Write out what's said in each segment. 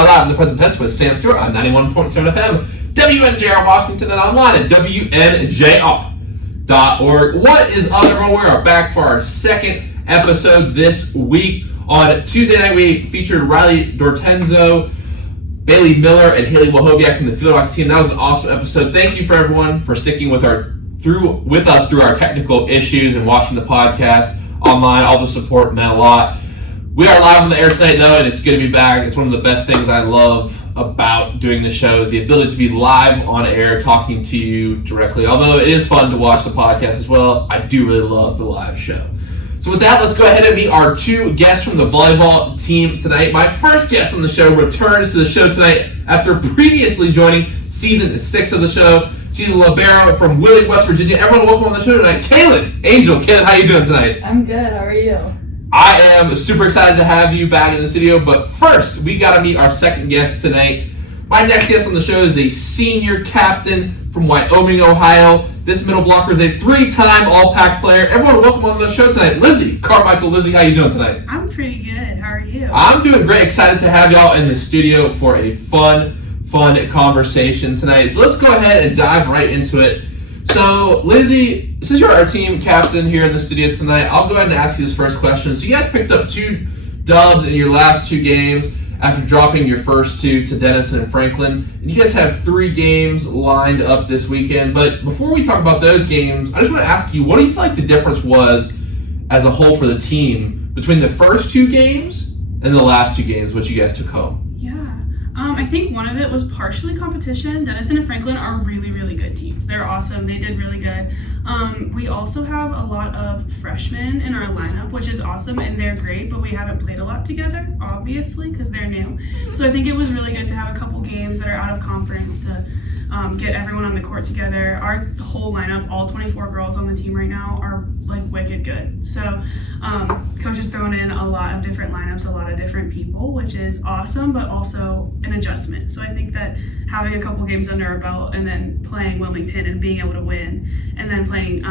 are live in the present tense with Sam Stewart on 91.7 FM, WNJR Washington, and online at WNJR.org. What is up, everyone? We are back for our second episode this week. On Tuesday night, we featured Riley Dortenzo, Bailey Miller, and Haley Wahoviak from the Field Hockey team. That was an awesome episode. Thank you for everyone for sticking with us through our technical issues and watching the podcast online. All the support meant a lot. We are live on the air tonight, though, and it's good to be back. It's one of the best things I love about doing the show is the ability to be live on air talking to you directly. Although it is fun to watch the podcast as well, I do really love the live show. So with that, let's go ahead and meet our two guests from the volleyball team tonight. My first guest on the show returns to the show tonight after previously joining Season 6 of the show. She's a libero from Wheeling, West Virginia. Everyone, welcome on the show tonight, Caylin. Caylin, how you doing tonight? I'm good. How are you? I am super excited to have you back in the studio, but first, we got to meet our second guest tonight. My next guest on the show is a senior captain from Wyoming, Ohio. This middle blocker is a 3-time All-Pac player. Everyone, welcome on the show tonight, Lizzie. Carmichael, Lizzie, how you doing tonight? I'm pretty good. How are you? I'm doing great. Excited to have y'all in the studio for a fun conversation tonight. So let's go ahead and dive right into it. So, Lizzie, since you're our team captain here in the studio tonight, I'll go ahead and ask you this first question. So you guys picked up 2 dubs in your last 2 games after dropping your first 2 to Denison and Franklin. And you guys have 3 games lined up this weekend. But before we talk about those games, I just want to ask you, what do you feel like the difference was as a whole for the team between the first 2 games and the last 2 games, which you guys took home? I think one of it was partially competition. Denison and Franklin are really, really good teams. They're awesome. They did really good. We also have a lot of freshmen in our lineup, which is awesome, and they're great, but we haven't played a lot together, obviously, because they're new. So I think it was really good to have a couple games that are out of conference to get everyone on the court together. Our whole lineup, all 24 girls on the team right now, are like wicked good. So coach is throwing in a lot of different lineups, a lot of different people, which is awesome, but also an adjustment. So I think that having a couple games under our belt and then playing Wilmington and being able to win, and then playing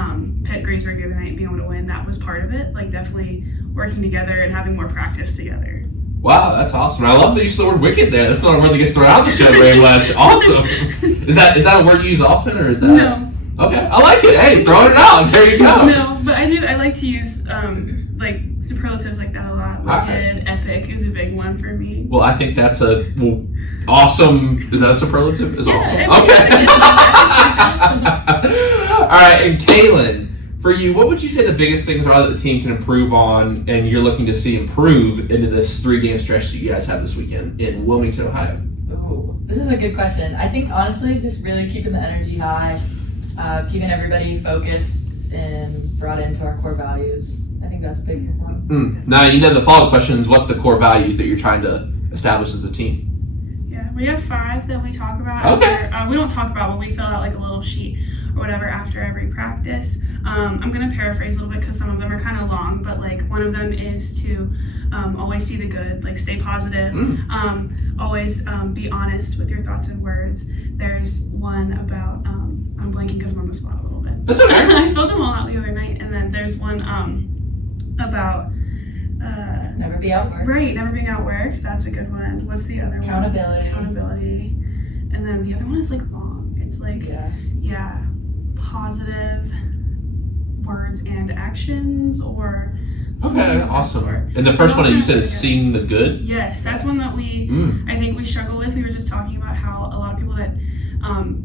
Pitt Greensburg the other night and being able to win, that was part of it. Like definitely working together and having more practice together. Wow, that's awesome. I love that you used the word wicked there. That's not a word that gets thrown out on the show very much. Awesome. Is that a word you use often, or is that? No. Okay, I like it. Hey, throwing it out. There you go. No, but I like to use like superlatives like that a lot. Wicked, epic is a big one for me. Well, I think that's awesome. Is that a superlative? Is awesome. Okay. All right, and Caylin, for you, what would you say the biggest things are that the team can improve on and you're looking to see improve into this 3-game stretch that you guys have this weekend in Wilmington, Ohio? Oh, this is a good question. I think, honestly, just really keeping the energy high, keeping everybody focused and brought into our core values. I think that's a big one. Now, the follow-up question is, what's the core values that you're trying to establish as a team? Yeah, we have 5 that we talk about. Okay. We don't talk about, but we fill out like a little sheet or whatever after every practice. I'm going to paraphrase a little bit because some of them are kind of long, but like one of them is to always see the good, like stay positive, always be honest with your thoughts and words. There's one about, I'm blanking because I'm on the spot a little bit. That's okay. I filled them all out the other night, and then there's one about never be outworked. Right, never being outworked. That's a good one. What's the other one? Accountability. And then the other one is like long. It's like, positive words and actions or okay, awesome. And the first one that you said is seeing the good? Yes, that's one that I think we struggle with. We were just talking about how a lot of people that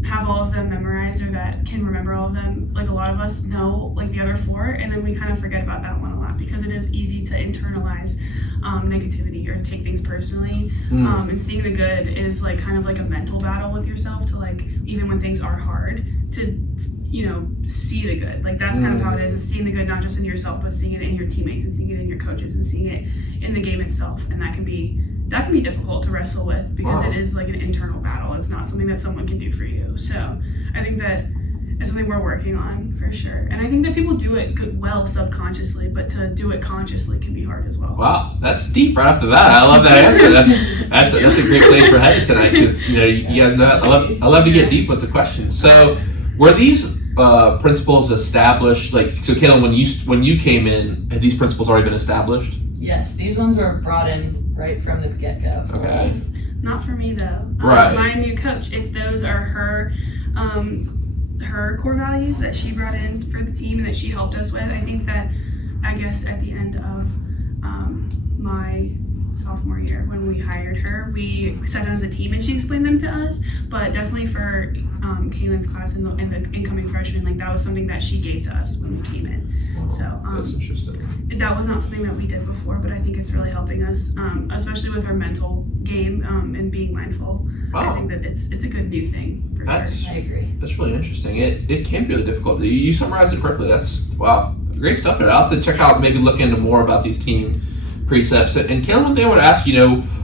have all of them memorized or that can remember all of them, like a lot of us know like the other 4, and then we kind of forget about that one a lot because it is easy to internalize negativity or take things personally. And seeing the good is like kind of like a mental battle with yourself to like, even when things are hard, to see the good. Like that's kind of how it is seeing the good, not just in yourself, but seeing it in your teammates and seeing it in your coaches and seeing it in the game itself. And that can be difficult to wrestle with because it is like an internal battle. It's not something that someone can do for you. So I think that it's something we're working on for sure. And I think that people do it well subconsciously, but to do it consciously can be hard as well. Wow, that's deep right off the bat. I love that answer. That's a great place for heading tonight because you guys know I love to get deep with the questions. So were these principles established? Like, so Caylin, when you came in, had these principles already been established? Yes, these ones were brought in right from the get-go. Okay. Not for me though. Right. My new coach, those are her core values that she brought in for the team and that she helped us with. I think that, I guess at the end of my sophomore year when we hired her, we sat down as a team and she explained them to us, but definitely for Caylin's class and the incoming freshmen, like that was something that she gave to us when we came in. So that's interesting. That was not something that we did before, but I think it's really helping us, especially with our mental game and being mindful. Wow. I think that it's a good new thing for sure. I agree. That's really interesting. It can be really difficult. You summarized it perfectly. That's wow, great stuff there. I'll have to check out, maybe look into more about these team precepts. And Caylin, one thing I want to ask, we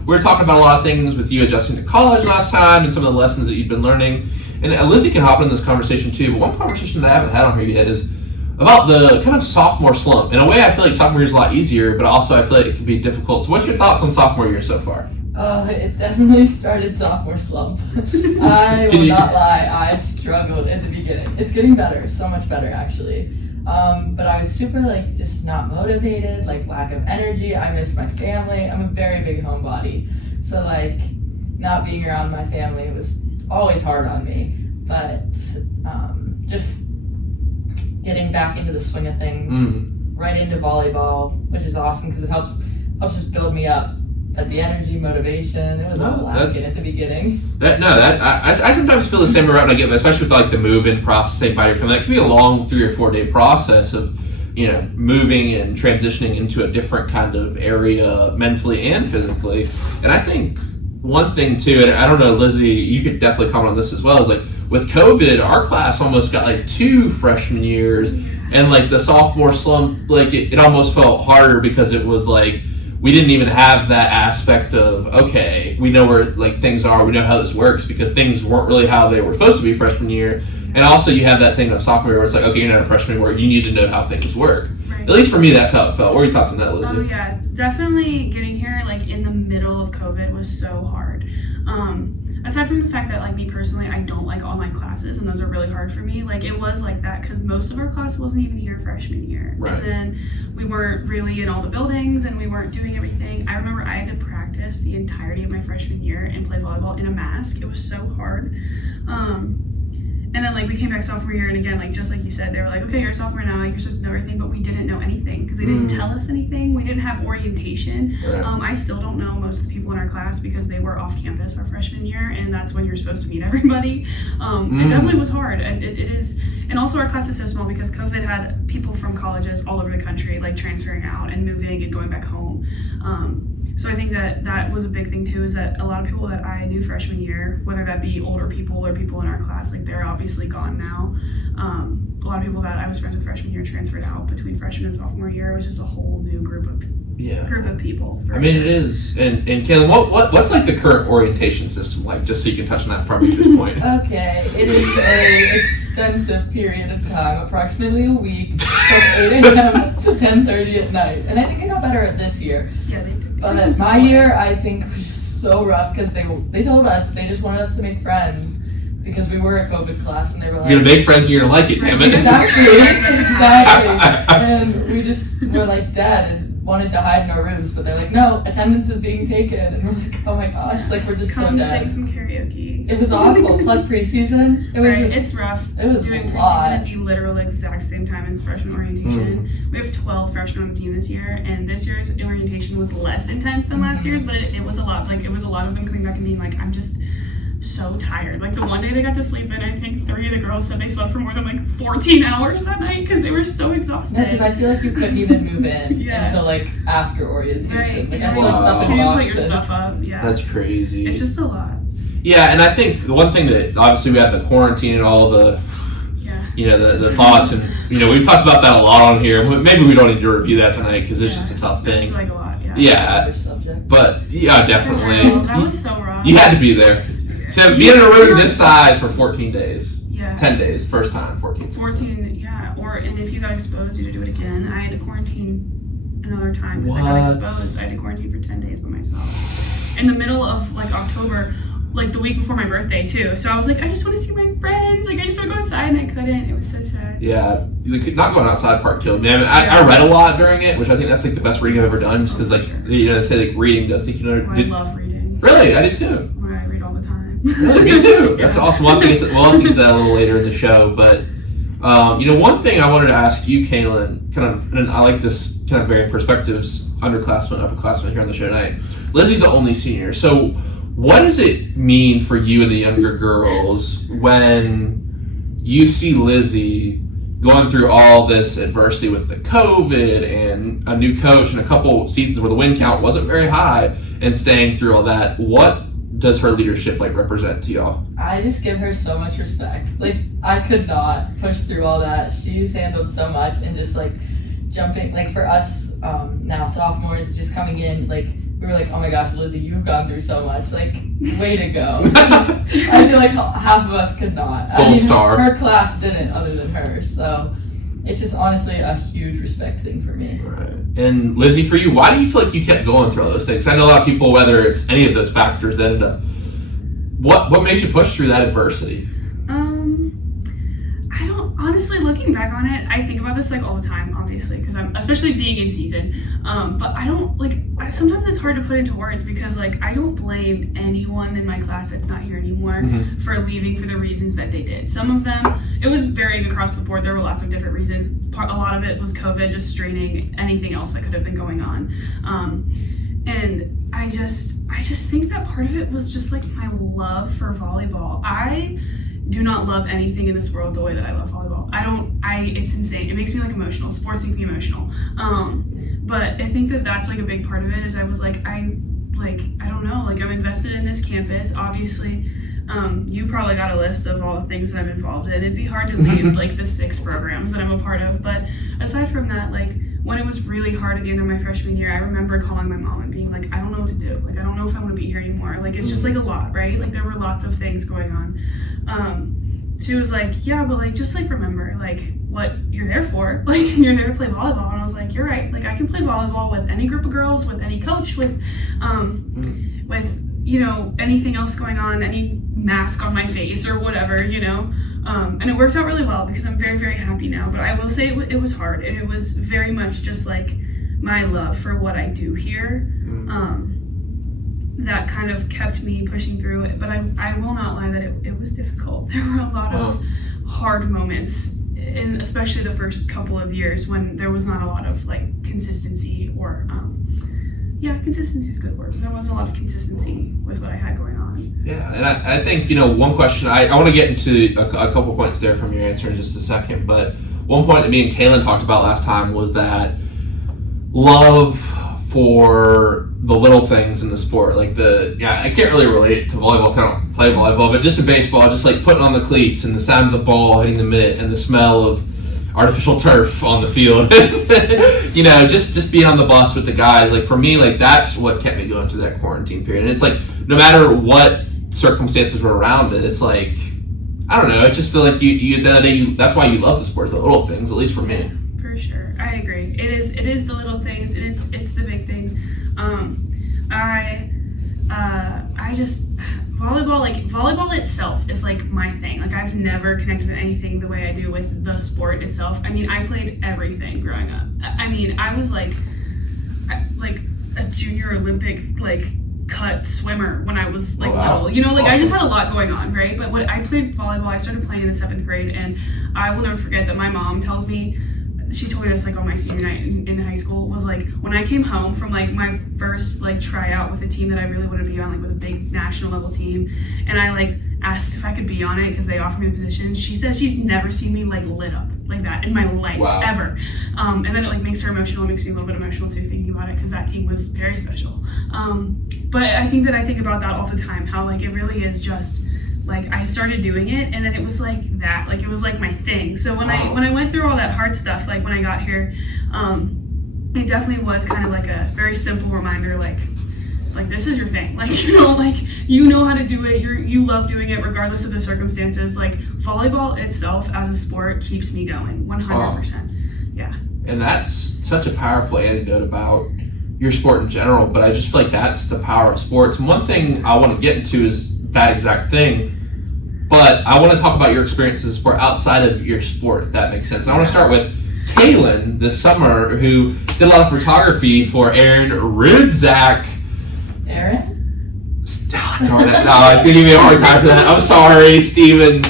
were talking about a lot of things with you adjusting to college last time and some of the lessons that you've been learning. And Lizzie can hop in this conversation too, but one conversation that I haven't had on here yet is about the kind of sophomore slump. In a way, I feel like sophomore year is a lot easier, but also I feel like it can be difficult. So what's your thoughts on sophomore year so far? It definitely started sophomore slump. I will not lie, I struggled at the beginning. It's getting better, so much better actually. But I was super just not motivated, lack of energy. I miss my family. I'm a very big homebody. So not being around my family was always hard on me. But just getting back into the swing of things, right into volleyball, which is awesome because it helps just build me up. But the energy, motivation, it was all lacking at the beginning. I sometimes feel the same way when I get, especially with the move-in process, say by your family. That can be a long 3 or 4 day process of, moving and transitioning into a different kind of area mentally and physically. And I think one thing too, and I don't know, Lizzie, you could definitely comment on this as well, is with COVID, our class almost got 2 freshman years, and the sophomore slump, it almost felt harder because it was we didn't even have that aspect of, okay, we know where things are, we know how this works, because things weren't really how they were supposed to be freshman year. And also you have that thing of sophomore year where it's okay, you're not a freshman anymore, you need to know how things work. Right. At least for me, that's how it felt. What are your thoughts on that, Lizzie? Oh yeah, definitely getting here in the middle of COVID was so hard. Aside from the fact that me personally, I don't like online classes and those are really hard for me. It was that because most of our class wasn't even here freshman year. Right. And then we weren't really in all the buildings and we weren't doing everything. I remember I had to practice the entirety of my freshman year and play volleyball in a mask. It was so hard. And then we came back sophomore year and again, just like you said, they were okay, you're a sophomore now, you're supposed to know everything, but we didn't know anything because they didn't tell us anything. We didn't have orientation. Right. I still don't know most of the people in our class because they were off campus our freshman year and that's when you're supposed to meet everybody. It definitely was hard. And it is, and also our class is so small because COVID had people from colleges all over the country transferring out and moving and going back home. So I think that was a big thing too, is that a lot of people that I knew freshman year, whether that be older people or people in our class, they're obviously gone now. A lot of people that I was friends with freshman year transferred out between freshman and sophomore year. It was just a whole new group of people. I mean, it is. And Caylin, what's the current orientation system like, just so you can touch on that from me at this point? Okay, it is a extensive period of time, approximately a week, from 8 a.m. to 10:30 at night. And I think it got better at this year. Yeah, they did. But my year, I think, was just so rough because they told us they just wanted us to make friends because we were a COVID class and they were you're gonna make friends and you're gonna like it, damn it. Exactly. And we just were dead and wanted to hide in our rooms, but they're no, attendance is being taken, and we're oh my gosh, we're just Come so dead. sing some karaoke. It was awful. Plus preseason, it was it's rough. It was doing a preseason lot. at the literal exact same time as freshman orientation. We have 12 freshmen on the team this year, and this year's orientation was less intense than last year's, but it was a lot. It was a lot of them coming back and being I'm just so tired. The one day they got to sleep in, I think 3 of the girls said they slept for more than 14 hours that night because they were so exhausted. Yeah, because I feel you couldn't even move in until after orientation. Right. I still had stuff in Can you boxes. put your stuff up? Yeah. That's crazy. It's just a lot. Yeah, and I think the one thing that obviously we had the quarantine and all the the thoughts, and we've talked about that a lot on here. Maybe we don't need to review that tonight because it's just a tough thing. It's a lot. Yeah. But definitely. That was so rough. You had to be there. So being in a room this size for 14 days. Yeah. 10 days, first time, 14. 14, yeah. And if you got exposed, you had to do it again. I had to quarantine another time because I got exposed. I had to quarantine for 10 days by myself. In the middle of October, the week before my birthday too. So I was I just want to see my friends. I just want to go outside and I couldn't. It was so sad. Yeah, not going outside part killed me. I read a lot during it, which I think that's the best reading I've ever done. Just because they say reading does take I love reading. Really? I do too. I read all the time. Really? Me too. That's awesome. We'll have to get to that a little later in the show. But, one thing I wanted to ask you, Caylin, and I like this kind of varying perspectives, underclassmen, upperclassmen here on the show tonight. Lizzie's the only senior. So what does it mean for you and the younger girls when you see Lizzie going through all this adversity with the COVID and a new coach and a couple seasons where the win count wasn't very high and staying through all that? What does her leadership represent to y'all? I just give her so much respect. I could not push through all that. She's handled so much, and just jumping, for us now sophomores just coming in, we were oh my gosh, Lizzie, you've gone through so much. Way to go. I feel like half of us could not. Gold star. Her class didn't, other than her. So it's just honestly a huge respect thing for me. Right. And Lizzie, for you, why do you feel like you kept going through all those things? I know a lot of people, whether it's any of those factors that end up, what made you push through that adversity? I don't, honestly, looking back on it, I think about this all the time, obviously, because I'm, especially being in season, but I don't, sometimes it's hard to put into words because, I don't blame anyone in my class that's not here anymore for leaving for the reasons that they did. Some of them, it was varying across the board. There were lots of different reasons. A lot of it was COVID, just straining anything else that could have been going on. And I just think that part of it was just my love for volleyball. I do not love anything in this world the way that I love volleyball. It's insane. It makes me emotional. Sports make me emotional. But I think that that's a big part of it is I was I don't know, I'm invested in this campus. Obviously, you probably got a list of all the things that I'm involved in. It'd be hard to leave the 6 programs that I'm a part of. But aside from that, when it was really hard at the end of my freshman year, I remember calling my mom and being I don't know what to do. I don't know if I want to be here anymore. It's just a lot, right? There were lots of things going on. She was yeah, but just remember what you're there for. You're there to play volleyball. And I was you're right. I can play volleyball with any group of girls, with any coach, with anything else going on, any mask on my face or whatever, and it worked out really well because I'm very, very happy now. But I will say it was hard, and it was very much just my love for what I do here that kind of kept me pushing through it. But I will not lie that it was difficult. There were a lot of hard moments, and especially the first couple of years when there was not a lot of consistency or consistency is a good word. There wasn't a lot of consistency with what I had going on. Yeah, and I think, one question, I want to get into a couple points there from your answer in just a second, but one point that me and Caylin talked about last time was that love for the little things in the sport. I can't really relate to volleyball, I don't play volleyball, but just in baseball, just putting on the cleats and the sound of the ball hitting the mitt and the smell of artificial turf on the field. Just being on the bus with the guys. For me, that's what kept me going through that quarantine period. And it's no matter what circumstances were around it, it's I don't know. I just feel that's why you love the sports, the little things, at least for me. For sure, I agree. It is the little things, and it's the big things. I just volleyball itself is my thing. I've never connected with anything the way I do with the sport itself. I played everything growing up. I was a junior Olympic cut swimmer when I was little. Awesome. I just had a lot going on, right? But when I played volleyball, I started playing in the 7th grade, and I will never forget that my mom tells me, she told me this on my senior night in high school, was when I came home from my first tryout with a team that I really wanted to be on, with a big national level team, and I asked if I could be on it because they offered me the position. She said she's never seen me lit up like that in my life. Wow. Ever. And then it makes her emotional. It makes me a little bit emotional too thinking about it because that team was very special. But I think about that all the time, how it really is just I started doing it, and then it was that, it was my thing. So when I went through all that hard stuff, when I got here, it definitely was kind of a very simple reminder, this is your thing. You know how to do it. You love doing it regardless of the circumstances. Volleyball itself as a sport keeps me going 100%. Yeah. And that's such a powerful anecdote about your sport in general, but I just feel that's the power of sports. And one thing I want to get into is that exact thing, but I want to talk about your experience as a sport outside of your sport, if that makes sense. And I want to start with Caylin this summer, who did a lot of photography for Aaron Ridzak. Aaron? Darn it. No, it's going to give me a hard time for that. I'm sorry, Steven.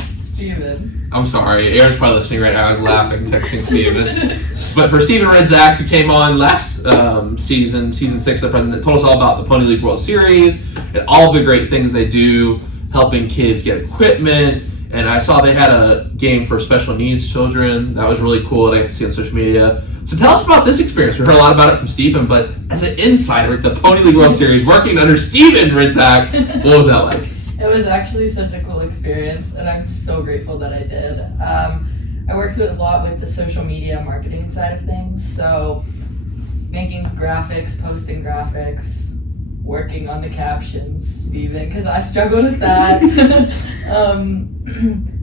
I'm sorry. Aaron's probably listening right now. I was laughing, texting Steven. But for Steven Redzak, who came on last season 6 of the President, told us all about the Pony League World Series and all the great things they do, helping kids get equipment. And I saw they had a game for special needs children. That was really cool that I got to see on social media. So tell us about this experience. We heard a lot about it from Steven, but as an insider at the Pony League World Series, working under Steven Redzak, what was that like? It was actually such a cool experience, and I'm so grateful that I did. I worked a lot with the social media marketing side of things, so making graphics, posting graphics, working on the captions, Steven, because I struggled with that.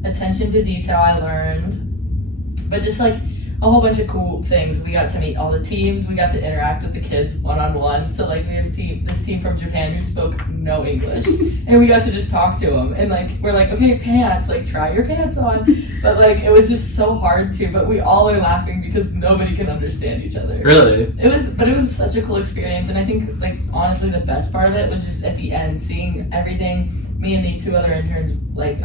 Attention to detail I learned, but just like a whole bunch of cool things. We got to meet all the teams. We got to interact with the kids one-on-one. So like we have this team from Japan who spoke no English, and we got to just talk to them. And like we're like, okay, pants, like try your pants on. But like it was just so hard to. But we all are laughing because nobody can understand each other. Really? It was such a cool experience, and I think like honestly the best part of it was just at the end seeing everything me and the 2 other interns like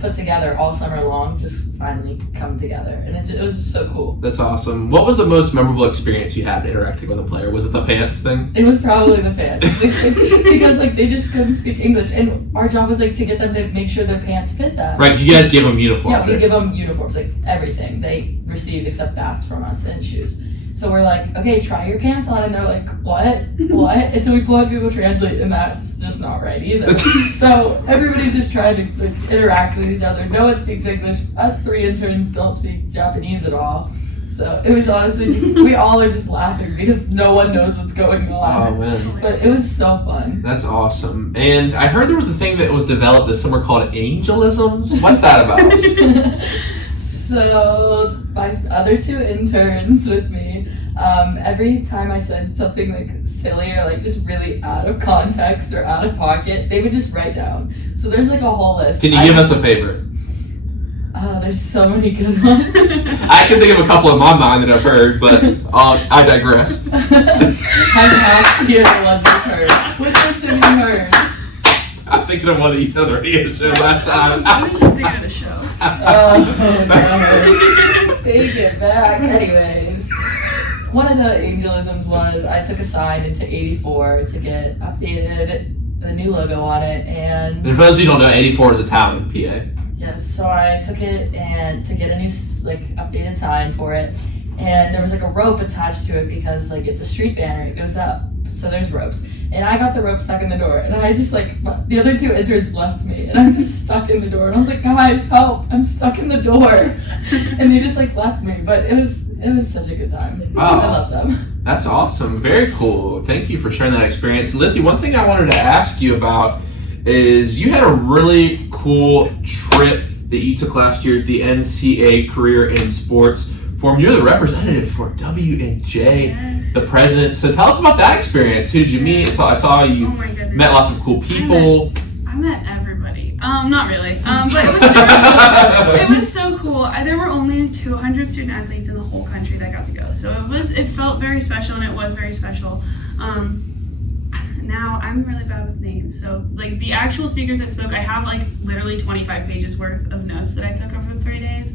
put together all summer long just finally come together, and it was just so cool. That's awesome. What was the most memorable experience you had interacting with a player? Was it the pants thing? It was probably the pants because like they just couldn't speak English, and our job was like to get them to make sure their pants fit them. Right, you guys give them uniforms. Yeah, we give them uniforms, like everything they receive except bats from us and shoes. So we're like, okay, try your pants on, and they're like, what? And so we pull up Google Translate, and that's just not right either. So everybody's just trying to like, interact with each other. No one speaks English. Us 3 interns don't speak Japanese at all. So it was honestly just, we all are just laughing because no one knows what's going on. Oh, man. But it was so fun. That's awesome. And I heard there was a thing that was developed this summer called Angelisms. What's that about? So my other 2 interns with me, every time I said something like silly or like just really out of context or out of pocket, they would just write down. So there's like a whole list. Can you give us a favorite? Oh, there's so many good ones. I can think of a couple in my mind that I've heard, but I digress. I'm happy to hear the ones I've heard. Which ones have you heard? I'm thinking of one that you said on the radio show last time. I'm just thinking of the show. Oh, no. Take it back. Anyways, one of the Angelisms was I took a sign into 84 to get updated, the new logo on it, and for those of you who don't know, 84 is a town in PA. Yes, so I took it and to get a new like updated sign for it, and there was like a rope attached to it because like it's a street banner, it goes up, so there's ropes, and I got the rope stuck in the door, and I just like the other 2 interns left me, and I'm just stuck in the door, and I was like, guys, help, I'm stuck in the door, and they just like left me, but it was such a good time. Wow. I love them. That's awesome. Very cool. Thank you for sharing that experience. Lizzie, one thing I wanted to ask you about is you had a really cool trip that you took last year at the NCAA Career in Sports Forum. You're the representative for W&J, Yes. the president. So tell us about that experience. Who did you meet? So I saw you met lots of cool people. I met everybody. Not really. But it was so cool. It was so cool. There were only 200 student athletes in the whole country that got to go. So it felt very special, and it was very special. Now I'm really bad with names, so like the actual speakers that spoke, I have like literally 25 pages worth of notes that I took over the 4 days.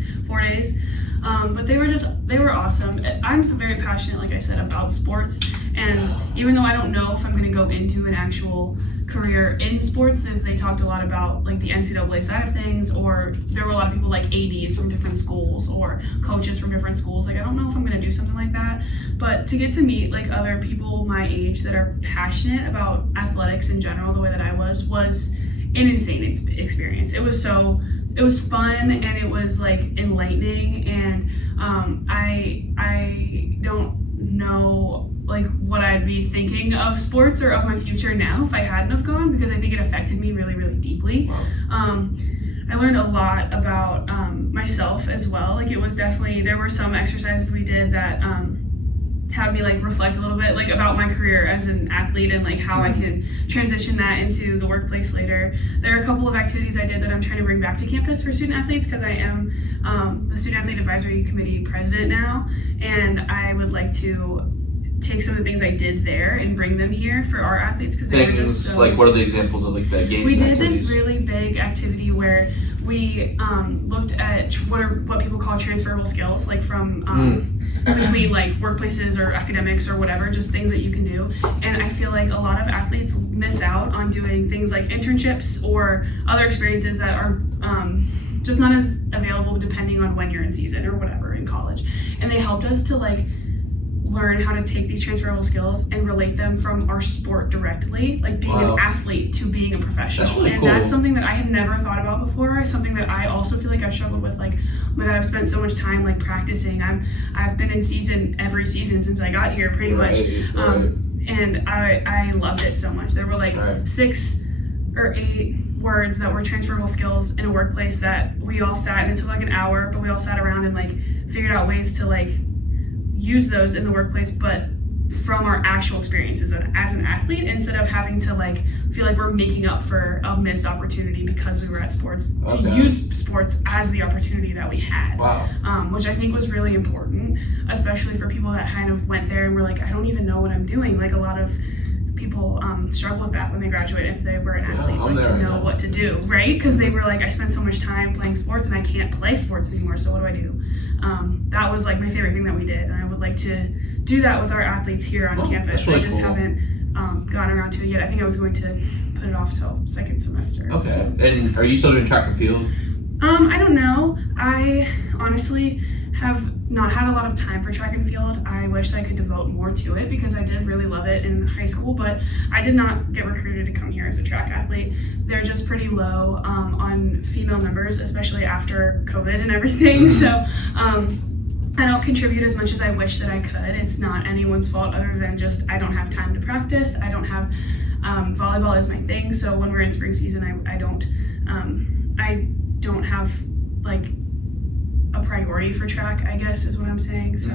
But they were awesome. I'm very passionate, like I said, about sports, and even though I don't know if I'm going to go into an actual career in sports, they talked a lot about like the NCAA side of things, or there were a lot of people like ADs from different schools or coaches from different schools. Like I don't know if I'm going to do something like that, but to get to meet like other people my age that are passionate about athletics in general the way that I was an insane experience. It was fun, and it was like enlightening, and I don't know like what I'd be thinking of sports or of my future now if I hadn't have gone, because I think it affected me really, really deeply. Wow. I learned a lot about myself as well. Like it was definitely, there were some exercises we did that had me like reflect a little bit like about my career as an athlete and like how I can transition that into the workplace later. There are a couple of activities I did that I'm trying to bring back to campus for student athletes, because I am the Student Athlete Advisory Committee president now, and I would like to take some of the things I did there and bring them here for our athletes because they were just so... Like, what are the examples of like the games? We did activities? this really big activity where we looked at what people call transferable skills, like from between like workplaces or academics or whatever, just things that you can do. And I feel like a lot of athletes miss out on doing things like internships or other experiences that are just not as available depending on when you're in season or whatever in college. And they helped us to like learn how to take these transferable skills and relate them from our sport directly, like being an athlete to being a professional. That's really and cool. That's something that I had never thought about before. Something that I also feel like I've struggled with. Like, oh my God, I've spent so much time like practicing. I've been in season every season since I got here, pretty much. And I loved it so much. There were like 6 or 8 words that were transferable skills in a workplace that we all sat, and it took like an hour, but we all sat around and like figured out ways to like use those in the workplace, but from our actual experiences as an athlete, instead of having to like feel like we're making up for a missed opportunity because we were at sports, to use sports as the opportunity that we had. Which I think was really important, especially for people that kind of went there and were like, I don't even know what I'm doing. Like a lot of people struggle with that when they graduate if they were an athlete, like to know what to do, right? Because they were like, I spent so much time playing sports and I can't play sports anymore, so what do I do? That was like my favorite thing that we did, and I would like to do that with our athletes here on campus. Really I just haven't gotten around to it yet. I think I was going to put it off till second semester. Okay. So. And are you still doing track and field? I don't know. I honestly have not had a lot of time for track and field. I wish I could devote more to it because I did really love it in high school, but I did not get recruited to come here as a track athlete. They're just pretty low on female numbers, especially after COVID and everything. So I don't contribute as much as I wish that I could. It's not anyone's fault other than just I don't have time to practice. I don't have volleyball is my thing, so when we're in spring season, I don't have like a priority for track, I guess is what I'm saying. So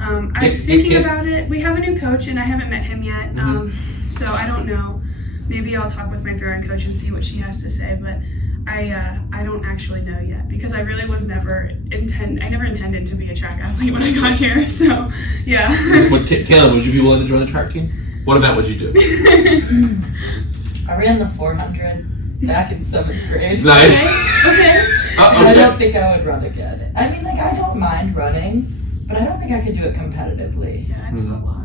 I'm thinking about it. We have a new coach and I haven't met him yet, so I don't know. Maybe I'll talk with my throwing coach and see what she has to say, but I don't actually know yet because I really was never intended to be a track athlete when I got here. So yeah. Caylin, would you be willing to join the track team? What event would you do? I ran the 400 back in 7th grade. Nice. Okay. I don't think I would run again. I mean, like, I don't mind running, but I don't think I could do it competitively. Yeah, it's a lot.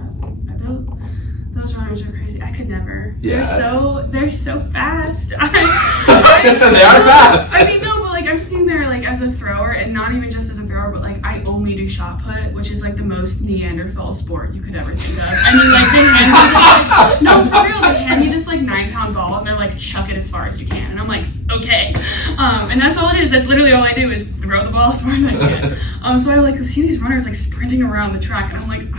Those runners are crazy. I could never. Yeah. They're so fast. They are fast. I mean, no, but like I'm sitting there like as a thrower, and not even just as a thrower, but like I only do shot put, which is like the most Neanderthal sport you could ever think of. I mean, like they hand me this like, no, for real, they hand me this like 9-pound ball, and they're like, chuck it as far as you can, and I'm like, okay, and that's all it is. That's literally all I do is throw the ball as far as I can. So I like see these runners like sprinting around the track, and I'm like,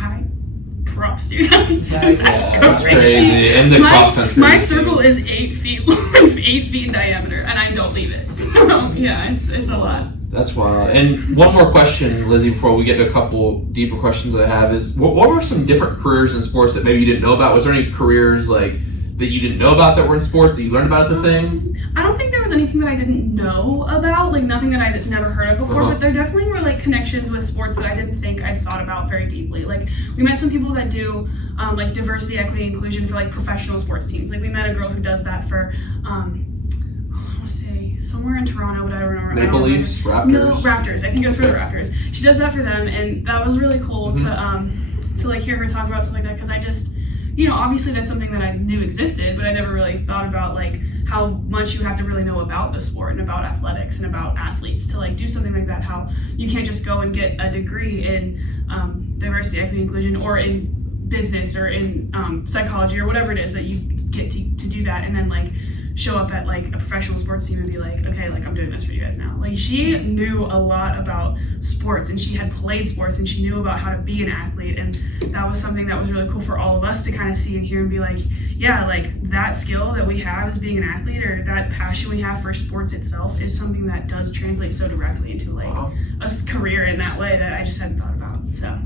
props, dude. That's crazy. And the cross country. My circle is 8 feet long, 8 feet in diameter, and I don't leave it. So yeah, it's a lot. That's wild. And one more question, Lizzie, before we get to a couple deeper questions that I have is, what were some different careers in sports that maybe you didn't know about? Was there any careers like that you didn't know about that were in sports that you learned about at the thing? I don't think there was anything that I didn't know about, like nothing that I'd never heard of before, but there definitely were like connections with sports that I didn't think I'd thought about very deeply. Like we met some people that do like diversity, equity, inclusion for like professional sports teams. Like we met a girl who does that for, I want to say somewhere in Toronto, but I don't remember. Maple Leafs, Raptors? No, Raptors. I think it was for the Raptors. She does that for them, and that was really cool to like hear her talk about stuff like that, because I just, you know, obviously that's something that I knew existed, but I never really thought about like how much you have to really know about the sport and about athletics and about athletes to like do something like that. How you can't just go and get a degree in diversity, equity, inclusion, or in business or in psychology or whatever it is that you get to do that and then like show up at like a professional sports team and be like, okay, like I'm doing this for you guys now. Like she knew a lot about sports and she had played sports and she knew about how to be an athlete, and that was something that was really cool for all of us to kind of see and hear and be like, yeah, like that skill that we have as being an athlete, or that passion we have for sports itself, is something that does translate so directly into like a career in that way that I just hadn't thought about. So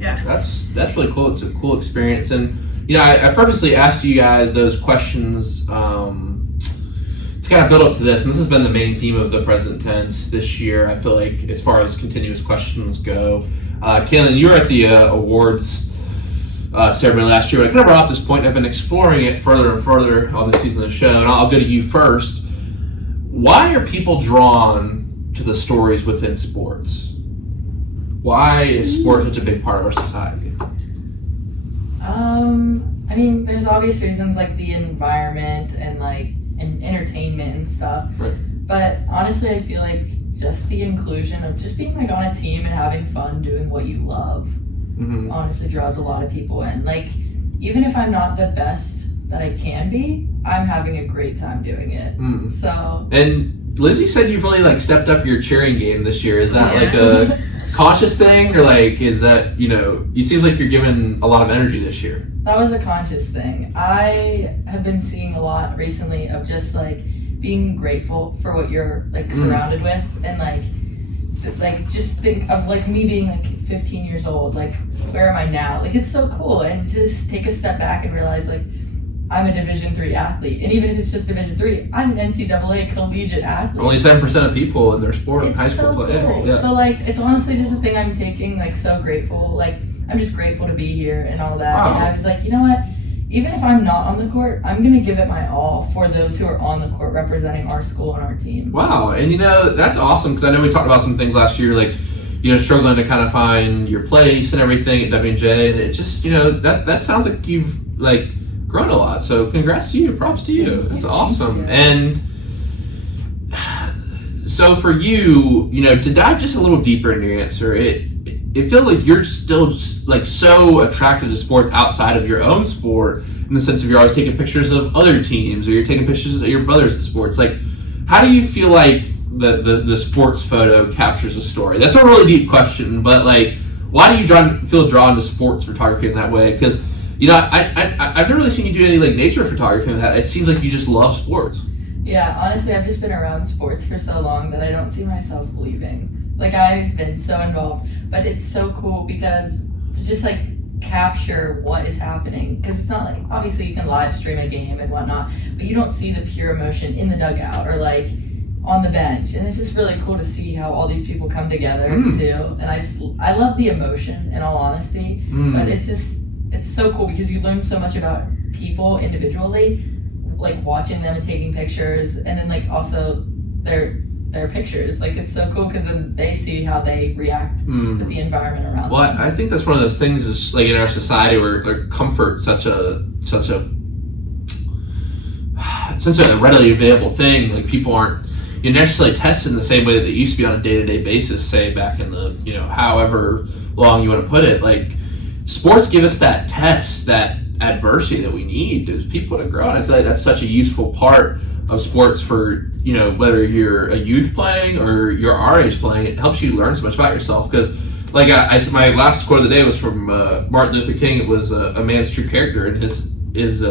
yeah, that's really cool. It's a cool experience. And you know, I purposely asked you guys those questions to kind of build up to this, and this has been the main theme of the present tense this year, I feel like, as far as continuous questions go. Caylin, you were at the awards ceremony last year. But I kind of brought up this point. I've been exploring it further and further on this season of the show, and I'll go to you first. Why are people drawn to the stories within sports? Why is sport such a big part of our society? I mean, there's obvious reasons like the environment and like and entertainment and stuff. Right. But honestly, I feel like just the inclusion of just being like on a team and having fun doing what you love honestly draws a lot of people in. Like, even if I'm not the best that I can be, I'm having a great time doing it. So. And Lizzie said you've really like stepped up your cheering game this year. Is that like a conscious thing, or like is that, you know, it seems like you're giving a lot of energy this year? That was a conscious thing. I have been seeing a lot recently of just like being grateful for what you're like surrounded with, and like just think of like me being like 15 years old, like where am I now? Like it's so cool, and just take a step back and realize like I'm a Division III athlete, and even if it's just Division III, I'm an NCAA collegiate athlete. Only 7% of people in their sport, it's high school so play. Cool. Yeah. So like it's honestly just a thing I'm taking like so grateful. Like I'm just grateful to be here and all that. Wow. And I was like, you know what? Even if I'm not on the court, I'm gonna give it my all for those who are on the court representing our school and our team. Wow, and you know that's awesome, because I know we talked about some things last year, like, you know, struggling to kind of find your place and everything at WJ, and it just, you know, that sounds like you've like grown a lot. So congrats to you, props to you. That's awesome. And so for you, you know, to dive just a little deeper into your answer, it feels like you're still like so attracted to sports outside of your own sport, in the sense of you're always taking pictures of other teams, or you're taking pictures of your brothers at sports. Like, how do you feel like the sports photo captures a story? That's a really deep question, but like, why do you feel drawn to sports photography in that way? Because, you know, I've never really seen you do any like nature photography in that. It seems like you just love sports. Yeah, honestly, I've just been around sports for so long that I don't see myself leaving. Like, I've been so involved, but it's so cool because to just like capture what is happening, because it's not like, obviously you can live stream a game and whatnot, but you don't see the pure emotion in the dugout or like on the bench, and it's just really cool to see how all these people come together too. And I love the emotion, in all honesty, but it's so cool because you learn so much about people individually, like watching them and taking pictures, and then like also their pictures. Like, it's so cool because then they see how they react with the environment around them. Well, I think that's one of those things is like in our society where comfort such a readily available thing. Like, people aren't necessarily tested in the same way that they used to be on a day-to-day basis, say back in the, you know, however long you want to put it. Like, sports give us that test, that adversity that we need as people to grow, and I feel like that's such a useful part of sports for, you know, whether you're a youth playing or you're our age playing. It helps you learn so much about yourself, because like I said, my last quote of the day was from Martin Luther King. It was a man's true character and is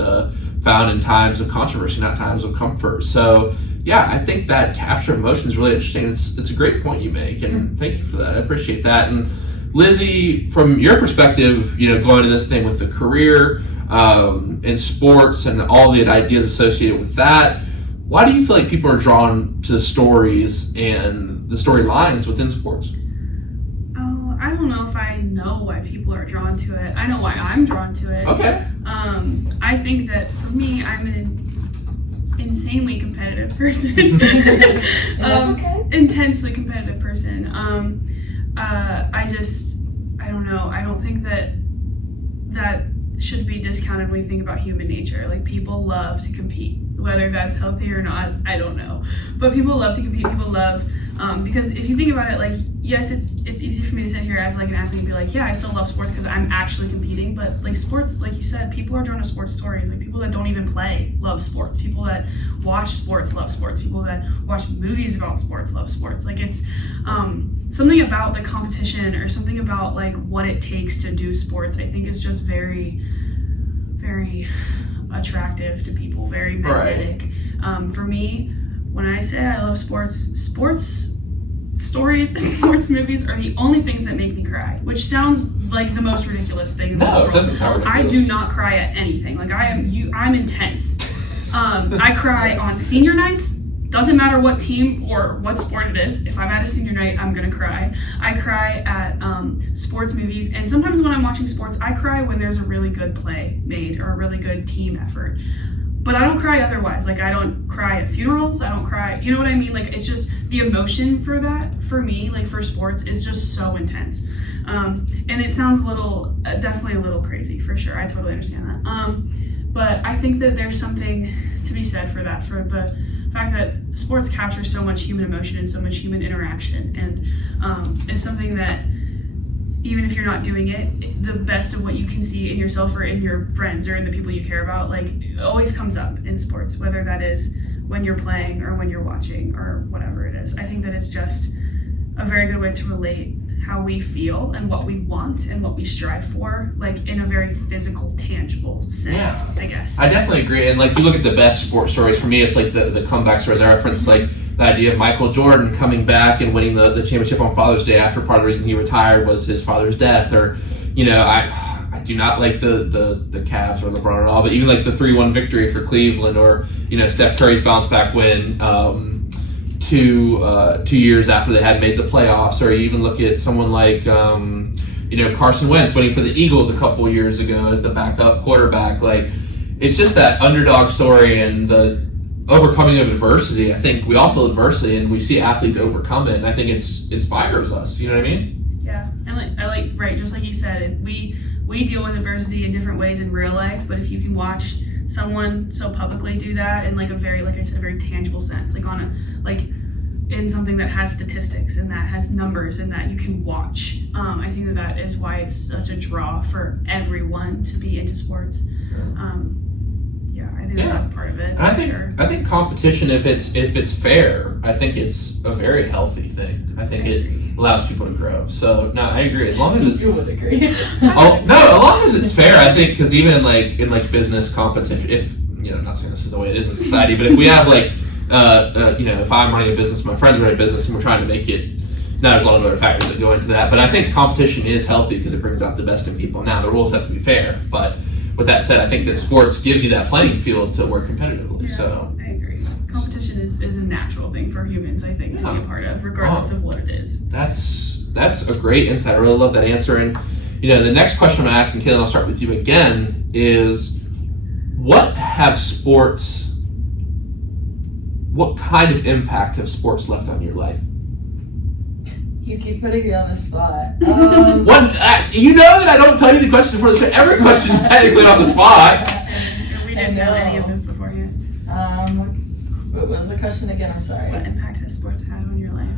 found in times of controversy, not times of comfort. So yeah, I think that capture emotion is really interesting. It's a great point you make, and thank you for that. I appreciate that. And Lizzie, from your perspective, you know, going to this thing with the career in sports and all the ideas associated with that, why do you feel like people are drawn to the stories and the storylines within sports? Oh, I don't know if I know why people are drawn to it. I know why I'm drawn to it. Okay. I think that for me, I'm an insanely competitive person. That's okay. Intensely competitive person. I don't know. I don't think that should be discounted when we think about human nature. Like, people love to compete. Whether that's healthy or not, I don't know. But people love to compete. People love, because if you think about it, like, yes, it's easy for me to sit here as like an athlete and be like, yeah, I still love sports because I'm actually competing. But like sports, like you said, people are drawn to sports stories. Like, people that don't even play love sports. People that watch sports love sports. People that watch movies about sports love sports. Like, it's something about the competition or something about like what it takes to do sports, I think is just very, very attractive to people, very magnetic. Right. For me, when I say I love sports stories and sports movies are the only things that make me cry, which sounds like the most ridiculous thing in the world. No, it doesn't sound ridiculous. I do not cry at anything. Like, I'm intense. I cry on senior nights doesn't matter what team or what sport it is. If I'm at a senior night, I'm gonna cry. I cry at sports movies, and sometimes when I'm watching sports, I cry when there's a really good play made or a really good team effort. But I don't cry otherwise. Like, I don't cry at funerals. I don't cry, you know what I mean? Like, it's just the emotion for that, for me, like for sports, is just so intense. And it sounds definitely a little crazy, for sure. I totally understand that. But I think that there's something to be said for that, for the fact that sports capture so much human emotion and so much human interaction. And it's something that, even if you're not doing it, the best of what you can see in yourself or in your friends or in the people you care about, like, it always comes up in sports, whether that is when you're playing or when you're watching or whatever it is. I think that it's just a very good way to relate how we feel and what we want and what we strive for, like in a very physical, tangible sense, I guess. I definitely agree. And like, you look at the best sports stories, for me, it's like the comeback stories. I reference like the idea of Michael Jordan coming back and winning the championship on Father's Day after part of the reason he retired was his father's death. Or, you know, I do not like the Cavs or LeBron at all, but even like the 3-1 victory for Cleveland, or, you know, Steph Curry's bounce back win 2 years after they had made the playoffs. Or you even look at someone like you know, Carson Wentz winning for the Eagles a couple years ago as the backup quarterback. Like, it's just that underdog story and the overcoming of adversity. I think we all feel adversity and we see athletes overcome it, and I think it inspires us. You know what I mean? Yeah, and I like right, just like you said, we deal with adversity in different ways in real life, but if you can watch someone so publicly do that in like a very, like I said, a very tangible sense, like on a, like in something that has statistics and that has numbers and that you can watch, I think that is why it's such a draw for everyone to be into sports. I think that's part of it. And I think competition, if it's fair, I think it's a very healthy thing. I think it allows people to grow. So no, I agree. As long as it's you would agree. oh no, as long as it's fair, I think, because even in business competition, if, you know, I'm not saying this is the way it is in society, but if we have like you know, if I'm running a business, my friends are running a business, and we're trying to make it. Now, there's a lot of other factors that go into that, but I think competition is healthy because it brings out the best in people. Now, the rules have to be fair, but with that said, I think that sports gives you that playing field to work competitively. Yeah, so I agree. Competition is a natural thing for humans, I think, to be a part of, regardless of what it is. That's a great insight. I really love that answer. And, you know, the next question I'm asking, Caylin, I'll start with you again, is what kind of impact have sports left on your life? You keep putting me on the spot. You know that I don't tell you the question before the show. Every question is technically on the spot. We didn't know any of this beforehand. What was the question again? I'm sorry. What impact has sports had on your life?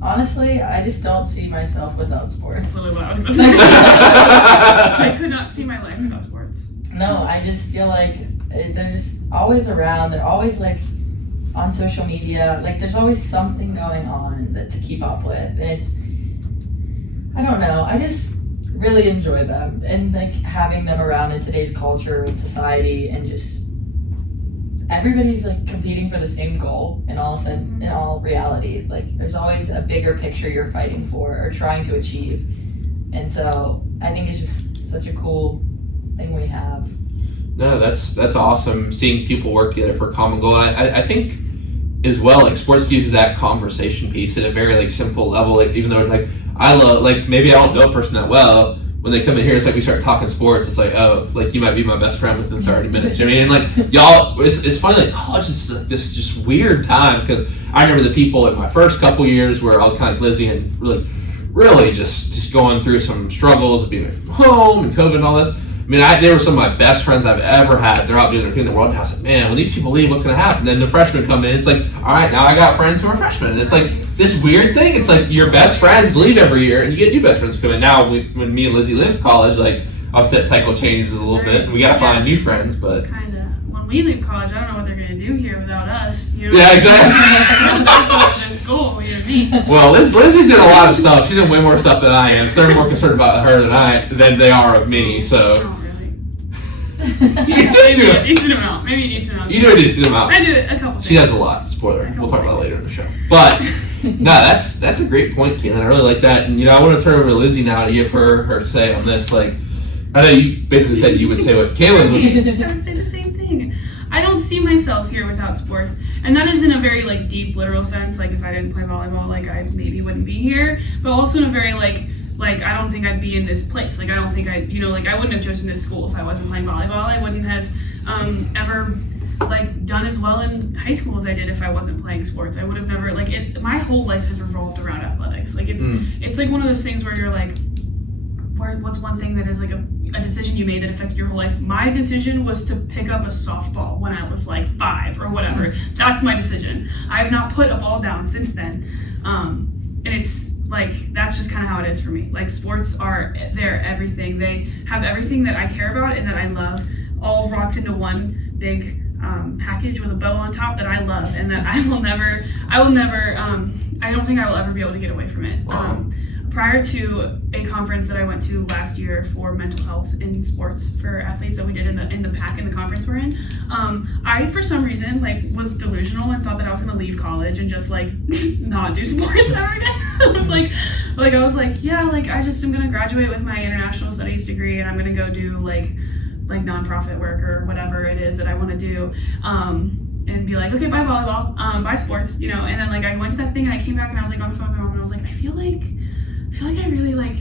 Honestly, I just don't see myself without sports. That's literally what I was going to say. I could not see my life without sports. No, I just feel like they're just always around. They're always like on social media. Like, there's always something going on to keep up with, and it's, I don't know, I just really enjoy them, and like having them around in today's culture and society, and just everybody's like competing for the same goal in all reality. Like, there's always a bigger picture you're fighting for or trying to achieve, and so I think it's just such a cool thing we have. No, that's awesome, seeing people work together for a common goal. I think as well, like, sports gives you that conversation piece at a very like simple level. Like, even though like I love, like, maybe I don't know a person that well, when they come in here, it's like we start talking sports. It's like, oh, like, you might be my best friend within 30 minutes. You know what I mean? And like, y'all, it's funny. Like, college is like this just weird time, because I remember the people in my first couple years where I was kind of like Lizzie and really just going through some struggles of being away from home and COVID and all this. I mean, they were some of my best friends I've ever had. They're out doing their thing in the world. And I was like, man, when these people leave, what's going to happen? Then the freshmen come in. It's like, all right, now I got friends who are freshmen. And it's like this weird thing. It's like your best friends leave every year, and you get new best friends come in. Now, when me and Lizzie leave college, like, obviously that cycle changes a little bit, and we got to find new friends. But kind of. When we leave college, I don't know what they're going to do here without us. You know? Yeah, exactly. The school, you and me. Well, Lizzie's in a lot of stuff. She's in way more stuff than I am. So they're more concerned about her than they are of me. So. Oh, really? You do a decent amount. Maybe a decent amount. You do a decent amount. I do a couple things. She does a lot. Spoiler. We'll talk about that later in the show. But no, that's a great point, Caylin. I really like that. And, you know, I want to turn over to Lizzie now to give her say on this. Like, I know you basically said you would say what Caylin was. I would say the same thing. I don't see see myself here without sports. And that is in a very like deep literal sense. Like if I didn't play volleyball, like I maybe wouldn't be here. But also in a very like I don't think I'd be in this place. Like I don't think I wouldn't have chosen this school if I wasn't playing volleyball. I wouldn't have ever like done as well in high school as I did if I wasn't playing sports. I would have never my whole life has revolved around athletics. Like it's like one of those things where you're like, what's one thing that is like a decision you made that affected your whole life? My decision was to pick up a softball when I was like 5 or whatever. That's my decision. I have not put a ball down since then. And it's like, that's just kind of how it is for me. Like sports they're everything. They have everything that I care about and that I love all rocked into one big package with a bow on top that I love and that I don't think I will ever be able to get away from it. Wow. Prior to a conference that I went to last year for mental health in sports for athletes that we did in the conference we're in, I for some reason like was delusional and thought that I was gonna leave college and just like not do sports ever again. I was like yeah, like I just am gonna graduate with my international studies degree and I'm gonna go do like nonprofit work or whatever it is that I want to do. And be like, okay, bye volleyball, bye sports, and then like I went to that thing and I came back and I was like on the phone with my mom and I was like, I feel like I really like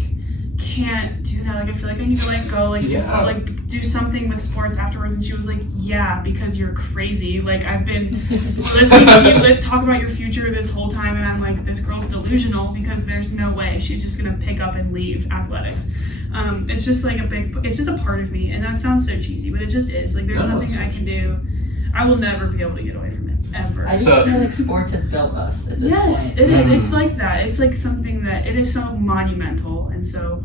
can't do that. Like I feel like I need to like go like do something with sports afterwards. And she was like, yeah, because you're crazy. Like I've been listening to you talk about your future this whole time and I'm like, this girl's delusional because there's no way she's just gonna pick up and leave athletics. It's just like it's just a part of me, and that sounds so cheesy, but it just is. Like there's nothing I can do. I will never be able to get away from it, ever. I just feel like sports have built us at this point. Yes, it is. It's like that. It's like something that, it is so monumental, and so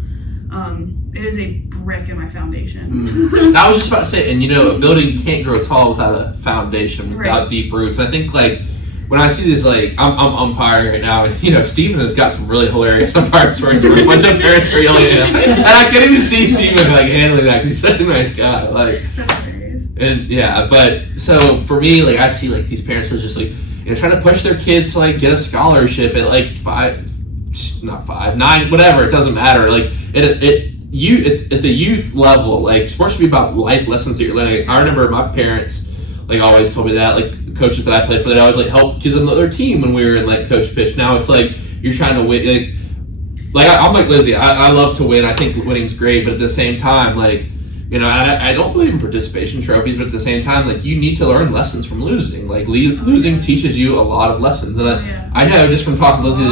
it is a brick in my foundation. I was just about to say, and a building can't grow tall without a foundation, without deep roots. I think like, when I see this, like, I'm umpiring right now, and, Steven has got some really hilarious umpire stories where a bunch of parents are yelling at him. And I can't even see Steven, like, handling that because he's such a nice guy. Like, that's hilarious. And, yeah, but, so, for me, like, I see, like, these parents are just, like, trying to push their kids to, like, get a scholarship at, like, 9, whatever, it doesn't matter. Like, at the youth level, like, sports should be about life lessons that you're learning. I remember my parents, like, always told me that, like, coaches that I played for, that I always like help kids on their team when we were in like coach pitch. Now it's like you're trying to win. Like I'm like Lizzie. I love to win. I think winning's great, but at the same time, like I don't believe in participation trophies. But at the same time, like you need to learn lessons from losing. Like losing teaches you a lot of lessons. And I know just from talking to Lizzie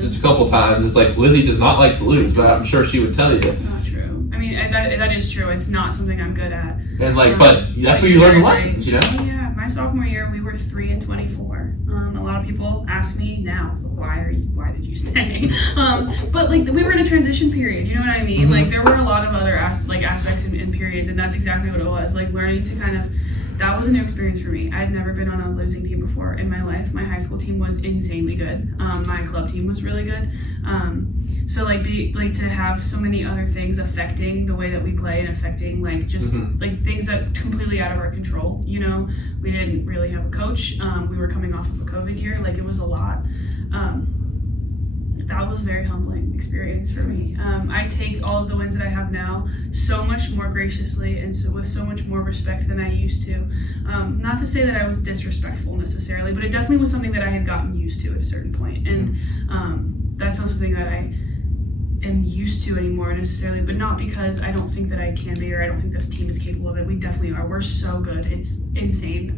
just a couple times, it's like Lizzie does not like to lose, but I'm sure she would tell you. It's not true. I mean that is true. It's not something I'm good at. And like, but that's where you learn the lessons, Oh, yeah. My sophomore year, we were 3-24. A lot of people ask me now, why did you stay? But like we were in a transition period, you know what I mean? Like there were a lot of other aspects in periods, and that's exactly what it was. Like learning to kind of, that was a new experience for me. I had never been on a losing team before in my life. My high school team was insanely good. My club team was really good. So like to have so many other things affecting the way that we play and affecting like just like things that completely out of our control. We didn't really have a coach. We were coming off of a COVID year. Like it was a lot. That was a very humbling experience for me. I take all of the wins that I have now so much more graciously and so with so much more respect than I used to. Not to say that I was disrespectful necessarily, but it definitely was something that I had gotten used to at a certain point. And that's not something that I am used to anymore necessarily, but not because I don't think that I can be or I don't think this team is capable of it. We definitely are. We're so good. It's insane.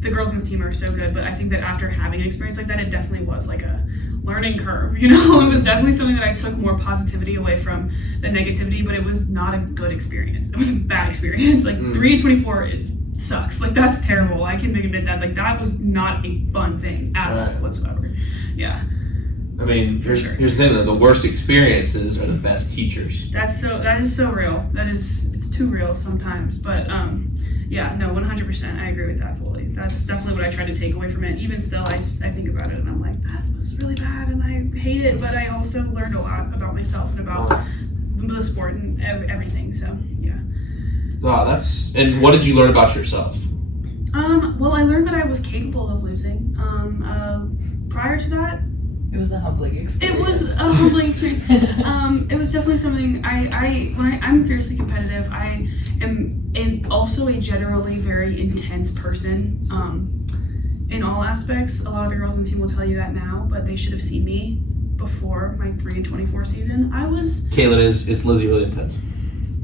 The girls on this team are so good, but I think that after having an experience like that, it definitely was like a learning curve, It was definitely something that I took more positivity away from than negativity, but it was not a good experience. It was a bad experience. Like 3-24 sucks. Like that's terrible. I can admit that. Like that was not a fun thing at all whatsoever. Yeah. I mean, here's the thing, though, the worst experiences are the best teachers. That is so real. It's too real sometimes. But 100%, I agree with that fully. That's definitely what I tried to take away from it. Even still, I think about it and I'm like, that was really bad and I hate it, but I also learned a lot about myself and about the sport and everything, so yeah. Wow, and what did you learn about yourself? Well, I learned that I was capable of losing. Prior to that, It was a humbling experience. It was a humbling experience. It was definitely something I'm fiercely competitive. I am also a generally very intense person in all aspects. A lot of the girls on the team will tell you that now, but they should have seen me before my 3-24 season. Caylin, is Lizzie really intense?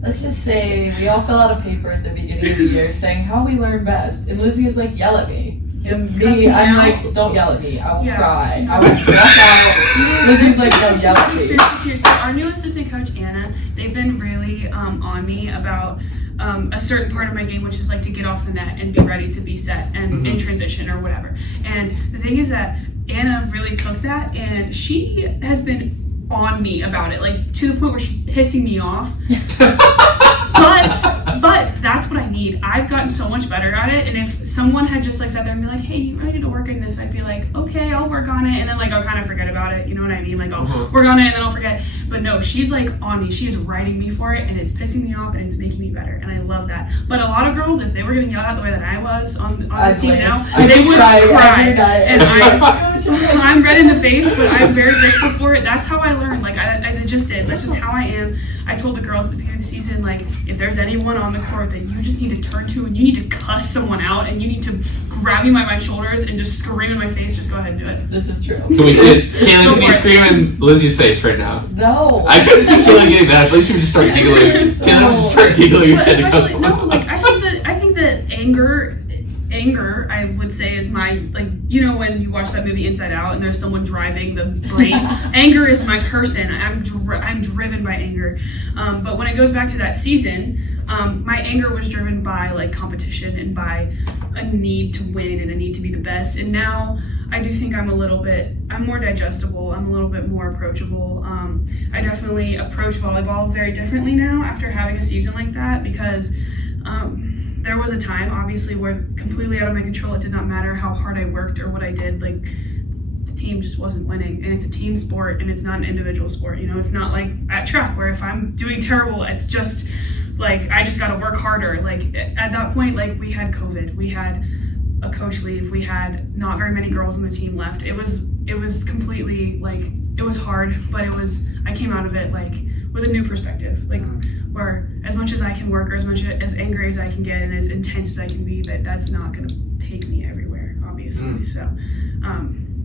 Let's just say we all fill out a paper at the beginning of the year saying how we learn best, and Lizzie is like, yell at me. And me, I'm like, don't yell at me. I will cry. I will walk out. Lizzie's like, don't yell at me. So our new assistant coach, Anna, they've been really on me about a certain part of my game, which is like to get off the net and be ready to be set and in transition or whatever. And the thing is that Anna really took that, and she has been on me about it, like to the point where she's pissing me off. But that's what I need. I've gotten so much better at it, and if someone had just like sat there and be like, hey, you really need to work in this, I'd be like, okay, I'll work on it, and then like I'll kind of forget about it, you know what I mean? Like I'll work on it and then I'll forget. But no, she's like on me. She is writing me for it, and it's pissing me off, and it's making me better, and I love that. But a lot of girls, if they were getting yelled at the way that I was on this team now, they would cry. And I'm red in the face, but I'm very grateful for it. That's how I learned. Like it just is. That's just how I am. I told the girls at the beginning of the season, like, if there's anyone on the court that you just need to turn to and you need to cuss someone out and you need to grab me by my shoulders and just scream in my face, just go ahead and do it. This is true. Can we see it? Caylin, can you scream in Lizzie's face right now? No. I couldn't see Caylin getting mad. I believe she would just start giggling. Caylin would just start giggling and trying to cuss someone out. Like, I think that anger, I would say, is my, like, you know, when you watch that movie Inside Out and there's someone driving the plane, anger is my person. I'm driven by anger. But when it goes back to that season, my anger was driven by like competition and by a need to win and a need to be the best. And now I do think I'm more digestible. I'm a little bit more approachable. I definitely approach volleyball very differently now after having a season like that, because there was a time, obviously, where completely out of my control. It did not matter how hard I worked or what I did. Like, the team just wasn't winning, and it's a team sport, and it's not an individual sport. You know, it's not like at track where if I'm doing terrible, it's just like I just got to work harder. Like at that point, like we had COVID, we had a coach leave, we had not very many girls on the team left. It was completely like it was hard, but I came out of it like with a new perspective, like where as much as I can work or as much as angry as I can get and as intense as I can be, that's not going to take me everywhere, obviously. So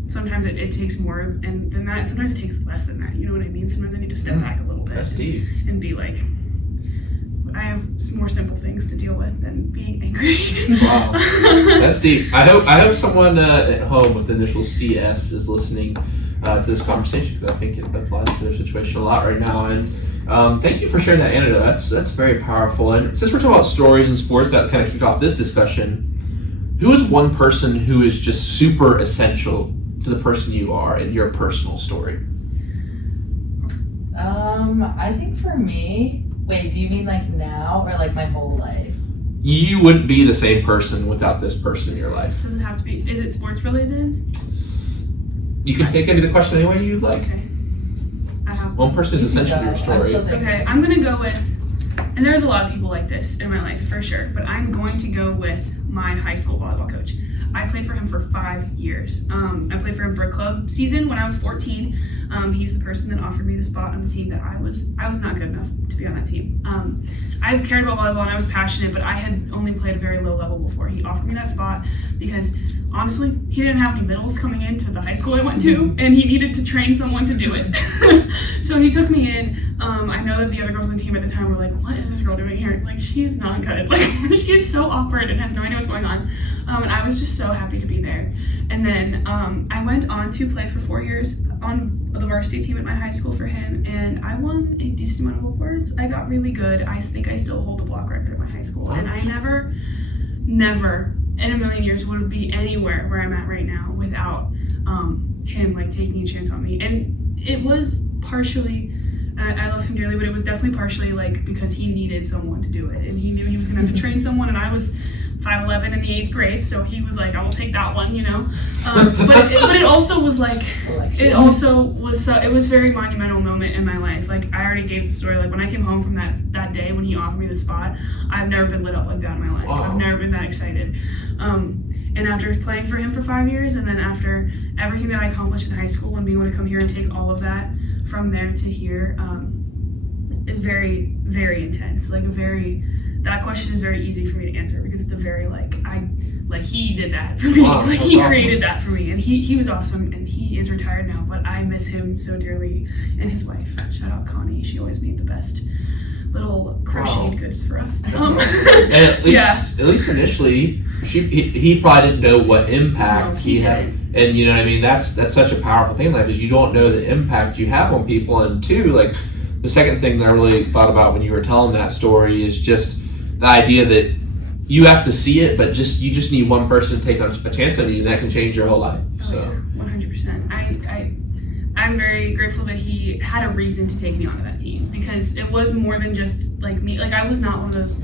sometimes it takes more than that. Sometimes it takes less than that. You know what I mean? Sometimes I need to step back a little bit and be like, I have some more simple things to deal with than being angry. Wow, that's deep. I hope someone at home with the initial CS is listening to this conversation, because I think it applies to their situation a lot right now. And thank you for sharing that anecdote. That's very powerful. And since we're talking about stories and sports, that kind of kicked off this discussion, who is one person who is just super essential to the person you are in your personal story? I think for me, wait, do you mean like now or like my whole life? You wouldn't be the same person without this person in your life. Does it have to be? Is it sports related? You can take any of the question any way you'd like. Okay. One person is essential to your story. Okay, I'm gonna go with, and there's a lot of people like this in my life for sure, but I'm going to go with my high school volleyball coach. I played for him for 5 years. I played for him for a club season when I was 14. He's the person that offered me the spot on the team that I was not good enough to be on that team. I cared about volleyball and I was passionate, but I had only played a very low level before he offered me that spot, because honestly, he didn't have any middles coming into the high school I went to, and he needed to train someone to do it. So he took me in. I know that the other girls on the team at the time were like, what is this girl doing here? Like, she's not good. Like, she is so awkward and has no idea what's going on. And I was just so happy to be there. And then I went on to play for 4 years on the varsity team at my high school for him, and I won a decent amount of awards. I got really good. I think I still hold the block record at my high school. And I never in a million years would be anywhere where I'm at right now without him like taking a chance on me. And it was partially, I love him dearly, but it was definitely partially like because he needed someone to do it, and he knew he was gonna have to train someone, and I was 5'11" in the 8th grade, so he was like, I will take that one, you know. But it also was like, it was a very monumental moment in my life. Like, I already gave the story, like when I came home from that day when he offered me the spot, I've never been lit up like that in my life. Wow. I've never been that excited. And after playing for him for 5 years, and then after everything that I accomplished in high school and being able to come here and take all of that from there to here, is very, very intense. That question is very easy for me to answer because it's a very he did that for me. Wow, he awesome. created that for me, and he was awesome, and he is retired now, but I miss him so dearly, and his wife. Shout out Connie. She always made the best little crocheted goods for us. And at least initially, he probably didn't know what impact he had. And you know what I mean? That's such a powerful thing in life, is you don't know the impact you have on people. And two, like, the second thing that I really thought about when you were telling that story is just the idea that you have to see it, but you just need one person to take a chance on you, and that can change your whole life. So 100%. I'm very grateful that he had a reason to take me onto that team, because it was more than just like me. Like, I was not one of those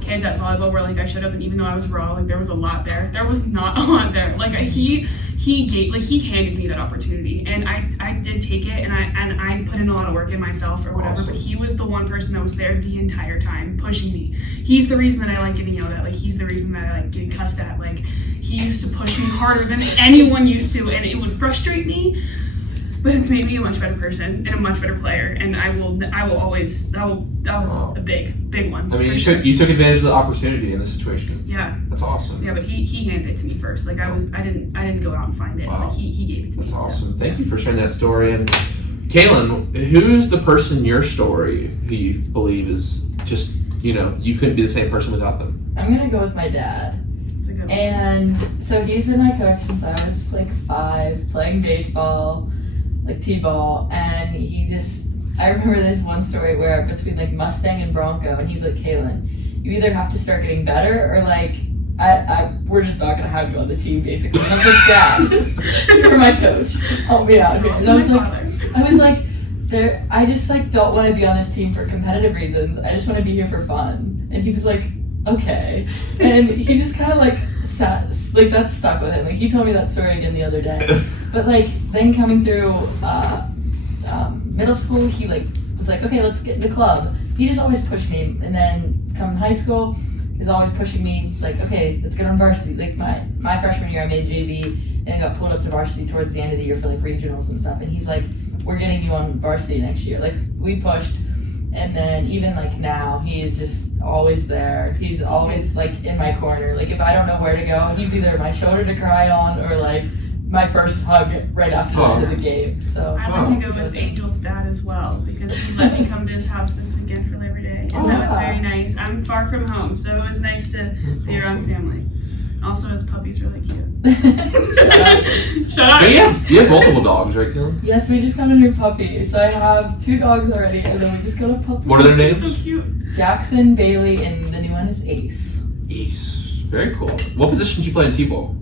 kids at volleyball where like I showed up and even though I was raw, like there was a lot there. There was not a lot there. Like he handed me that opportunity, and I did take it, and I put in a lot of work in myself or whatever. Awesome. But he was the one person that was there the entire time pushing me. He's the reason that I like getting yelled at. Like, he's the reason that I like getting cussed at. Like, he used to push me harder than anyone used to, and it would frustrate me. But it's made me a much better person and a much better player, and that was a big one. I mean, you took advantage of the opportunity in this situation. Yeah. That's awesome. Yeah, but he handed it to me first. Like, I didn't go out and find it. Wow. Like, he gave it to me. That's awesome. Thank you for sharing that story. And Caylin, who's the person in your story who you believe is just, you couldn't be the same person without them? I'm gonna go with my dad. It's a good one. And so he's been my coach since I was like 5, playing baseball, like t-ball, and I remember there's one story where between like Mustang and Bronco, and he's like, Caylin, you either have to start getting better or like we're just not gonna have you on the team, basically. And I'm like, Dad, you're my coach, help me out here. And I was like, I just like don't want to be on this team for competitive reasons. I just want to be here for fun. And he was like, okay. And he just kind of like sat, like that stuck with him. Like, he told me that story again the other day. But like then coming through middle school, he like was like, okay, let's get in the club. He just always pushed me. And then come high school, he's always pushing me like, okay, let's get on varsity. Like my freshman year, I made JV and I got pulled up to varsity towards the end of the year for like regionals and stuff. And he's like, we're getting you on varsity next year. Like, we pushed. And then even like now, he is just always there. He's always like in my corner. Like, if I don't know where to go, he's either my shoulder to cry on or like my first hug right after the end of the game. So I'd like to go with Angel's dad as well, because he let me come to his house this weekend for Labor Day, and that was very nice. I'm far from home, so it was nice to be around family. Also, his puppy's really cute. Shut up. But you have multiple dogs, right, Caylin? Yes, we just got a new puppy. So I have 2 dogs already, and then we just got a puppy. What are their names? So cute. Jackson, Bailey, and the new one is Ace. Ace. Very cool. What position did you play in T-ball?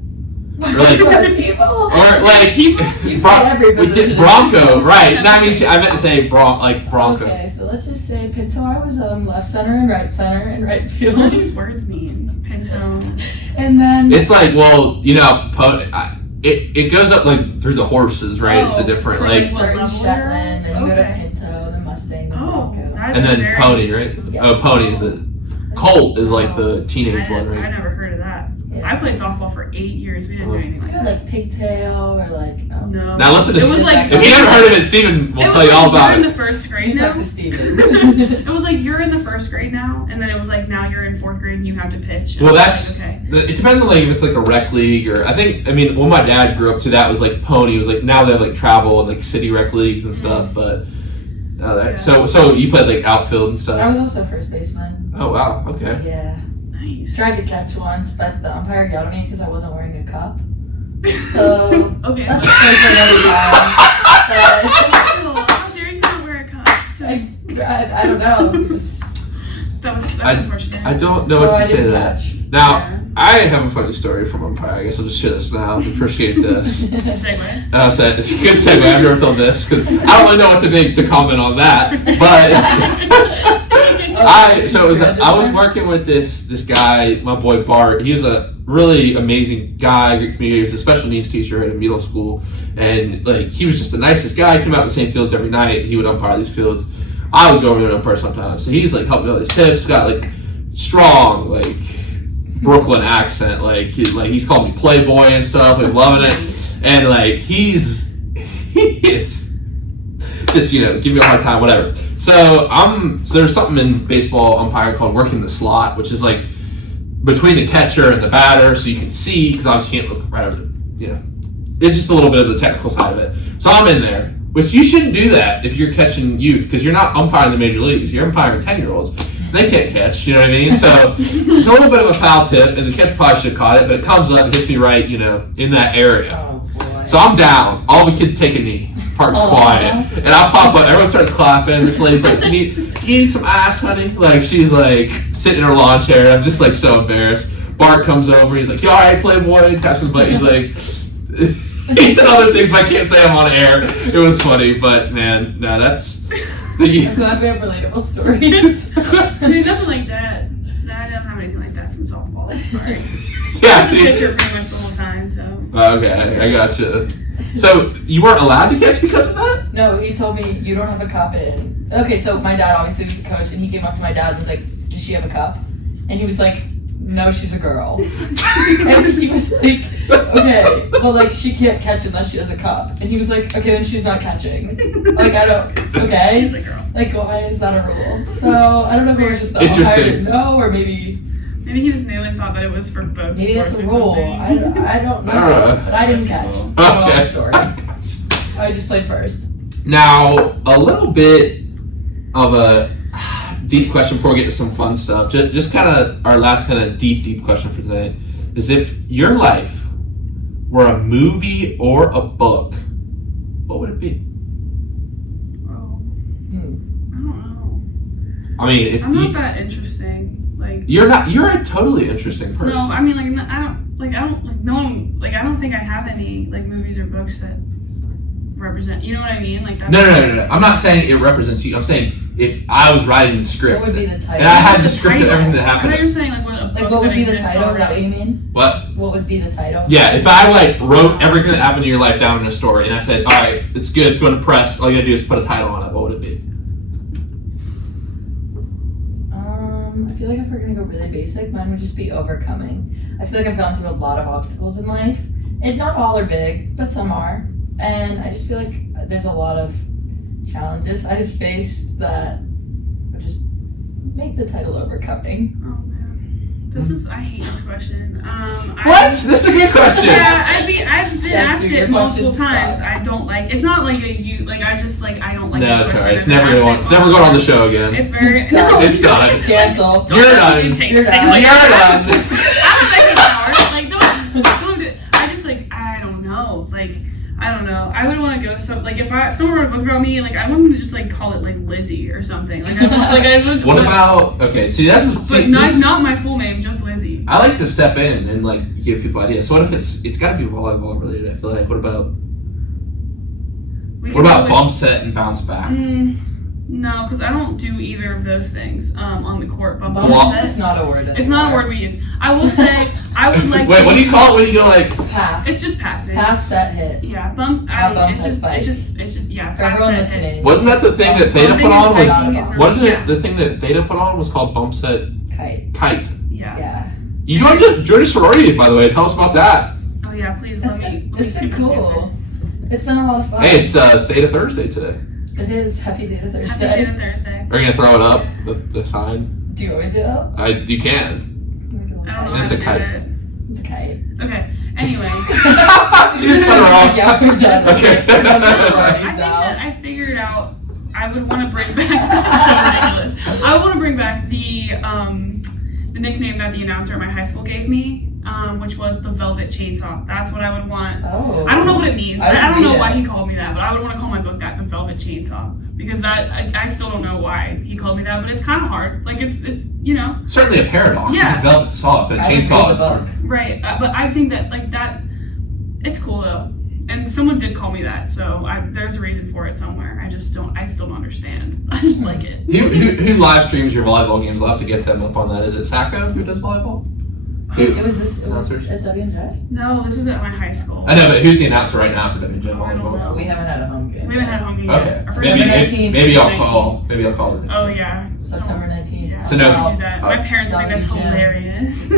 Or like, T-ball? or like You play every we did position. Bronco, right? No, I meant to say Bronco. Okay, so let's just say Pinto. I was left center and right What field. do these words mean? Pinto. And then It's like, well, it goes up like through the horses, right? It's the different for like, what starting level? Shetland, and you go to Okay. Pinto, the Mustang, the Oh, Bronco. that's and then very, Pony, right? Yeah. Oh, Pony is the Colt is like the teenage one, I right? never heard of that. Yeah. I played softball for 8 years. We didn't do anything like You got that. like pigtail or like No. Now listen to It was like if you haven't heard of it, Steven will tell you all about You're in it. the first grade You now. talk to Steven. It was like you're in the first grade now, and then it was like now you're in 4th grade and you have to pitch. And Well, I that's was like, okay. it depends on like if it's like a rec league or when my dad grew up to that was like Pony was like now they have like travel and like city rec leagues and stuff, but so you played like outfield and I stuff. was also first baseman. Oh wow, okay. Yeah. Nice. Tried to catch once, but the umpire yelled at me because I wasn't wearing a cup. So Okay. that's a story for another time. How dare you not wear a cup? I don't know. That's unfortunate. I don't know So what I to say to didn't that. catch. Now Yeah. I have a funny story from umpire. I guess I'll just share this now. I appreciate this. Segue. So it's a good segue. I've never told this because I don't really know what to make to comment on that, but. I was working with this guy, my boy Bart. He was a really amazing guy, good community. He was a special needs teacher at a middle school, and like he was just the nicest guy. He came out the same fields every night. He would umpire these fields. I would go over there and umpire sometimes. So he's like helped me with his tips. Got like strong, like Brooklyn accent. Like he's called me Playboy and stuff. Like loving it, and like he is just give me a hard time, whatever. So there's something in baseball umpiring called working the slot, which is like between the catcher and the batter, so you can see because obviously you can't look right over the It's just a little bit of the technical side of it. So I'm in there, which you shouldn't do that if you're catching youth because you're not umpiring the major leagues. You're umpiring 10-year-olds. They can't catch, you know what I mean? So it's a little bit of a foul tip, and the catcher probably should have caught it, but it comes up and hits me right, in that area. Oh, boy. So I'm down. All the kids take a knee. Park's quiet. And I pop up. Everyone starts clapping. This lady's like, do you need some ice, honey? Like, she's like sitting in her lawn chair. I'm just like so embarrassed. Bart comes over. He's like, you all right, Playboy? Taps me the butt. He's like, he said other things, but I can't say them on air. It was funny, but man, no, that's... I'm glad we have relatable stories. See, nothing like that. I don't have anything like that from softball. Sorry. Yeah, see. Pitcher pretty much the whole time, so. Okay, I gotcha. So you weren't allowed to catch because of that? No, he told me you don't have a cup in. Okay, so my dad obviously was the coach, and he came up to my dad and was like, "Does she have a cup?" And he was like, "No, she's a girl." And he was like, "Okay, well, like she can't catch unless she has a cup." And he was like, "Okay, then she's not catching." Like I don't. Okay. He's a girl. Like why is that a rule? So I don't know if it was just the umpire didn't know, or maybe he just knew and thought that it was for both. Maybe that's a rule. I don't know. But I didn't catch. Okay. Story. I just played first. Now, a little bit of a deep question before we get to some fun stuff. Just kind of our last kind of deep question for today is if your life were a movie or a book, what would it be? Oh, I don't know. I mean, if I'm not that interesting. Like you're a totally interesting person. No, I mean I don't think I have any like movies or books that represent. You know what I mean? Like that's No. I'm not saying it represents you. I'm saying if I was writing the script, what would be the title? and I had the script of everything that happened. I thought you were saying like what would be the title? Is that what you mean? What? What would be the title? Yeah, if I like wrote everything that happened in your life down in a story, and I said, all right, it's good, it's going to press. All you gotta do is put a title on it. What would it be? I feel like if we're gonna go really basic, mine would just be overcoming. I feel like I've gone through a lot of obstacles in life, and not all are big, but some are. And I just feel like there's a lot of challenges I've faced that would just make the title overcoming. Oh man, I hate this question. What? This is a good question. Yeah, I've been asked it multiple times. Suck. I don't like. It's not like I don't like. No, this it's question. alright. It's never going on the show again. It's very. It's done. It's done. Cancel. You're done. You're done. Like, You're done. Like don't. I just like I don't know. Like I don't know. I would want to go if someone wrote a book about me, like I want them to just like call it like Lizzie or something. Like I would. What about not my full name, just Lizzie. I like to step in and like give people ideas. So what if it's got to be volleyball related? I feel like. What about bump set and bounce back? No, because I don't do either of those things on the court. Bump set is not a word anymore. It's not a word we use. I will say I would like. Wait, what do you call it when you go like pass? It's just passing. Pass, set, hit. Yeah, bump. It's just yeah. For pass, everyone set, listening. hit. Wasn't that the thing that Theta put on? Wasn't yeah. it the thing that Theta put on was called bump set kite? Yeah. You joined a sorority, by the way. Tell us about that. Oh yeah, please It's been cool. It's been a lot of fun. Hey, it's Theta Thursday today. It is Happy Theta Thursday. Happy Theta Thursday. Are you gonna throw it up the sign? Do you want me to? You can. I don't know. It's a kite. It's a kite. Okay. Anyway. She just put her off. Yeah, we're done. Okay. I think that I figured out I would want to bring back. This is so ridiculous. I would want to bring back the nickname that the announcer at my high school gave me. Which was the Velvet Chainsaw. That's what I would want. Oh. I don't know what it means. I don't know why he called me that, but I would want to call my book that, the Velvet Chainsaw, because that I still don't know why he called me that, but it's kind of hard. Like it's certainly a paradox. Yeah. It's velvet soft and chainsaw is hard. Right, but I think that like that, it's cool though, and someone did call me that, so there's a reason for it somewhere. I still don't understand. I just like it. Who live streams your volleyball games? I'll have to get them up on that. Is it Sacco who does volleyball? It was announcers? at WNJ? No, this was at my high school. I know, but who's the announcer right now for WNJ Oh, I don't Volleyball? know. We haven't had a home game. We haven't had a home game Okay. yet. Our first Maybe, game- maybe I'll call. Maybe I'll call it. Oh yeah. September 19th. Yeah. So no- Don't do that. My parents think that's Sorry, Jen. hilarious.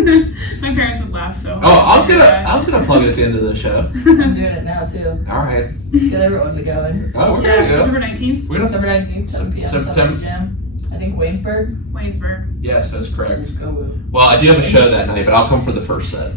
My parents would laugh so hard. Oh, I was to do that. gonna plug it at the end of the show. I'm doing it now too. All right. Get everyone to go in. Oh, we're Yeah, gonna go. September 19th, We're gonna. September 19th, 7 p.m. September- September Jam. I think Waynesburg. Waynesburg. Yes, that's correct. Let's go woo. Well, I do have a show that night, but I'll come for the first set.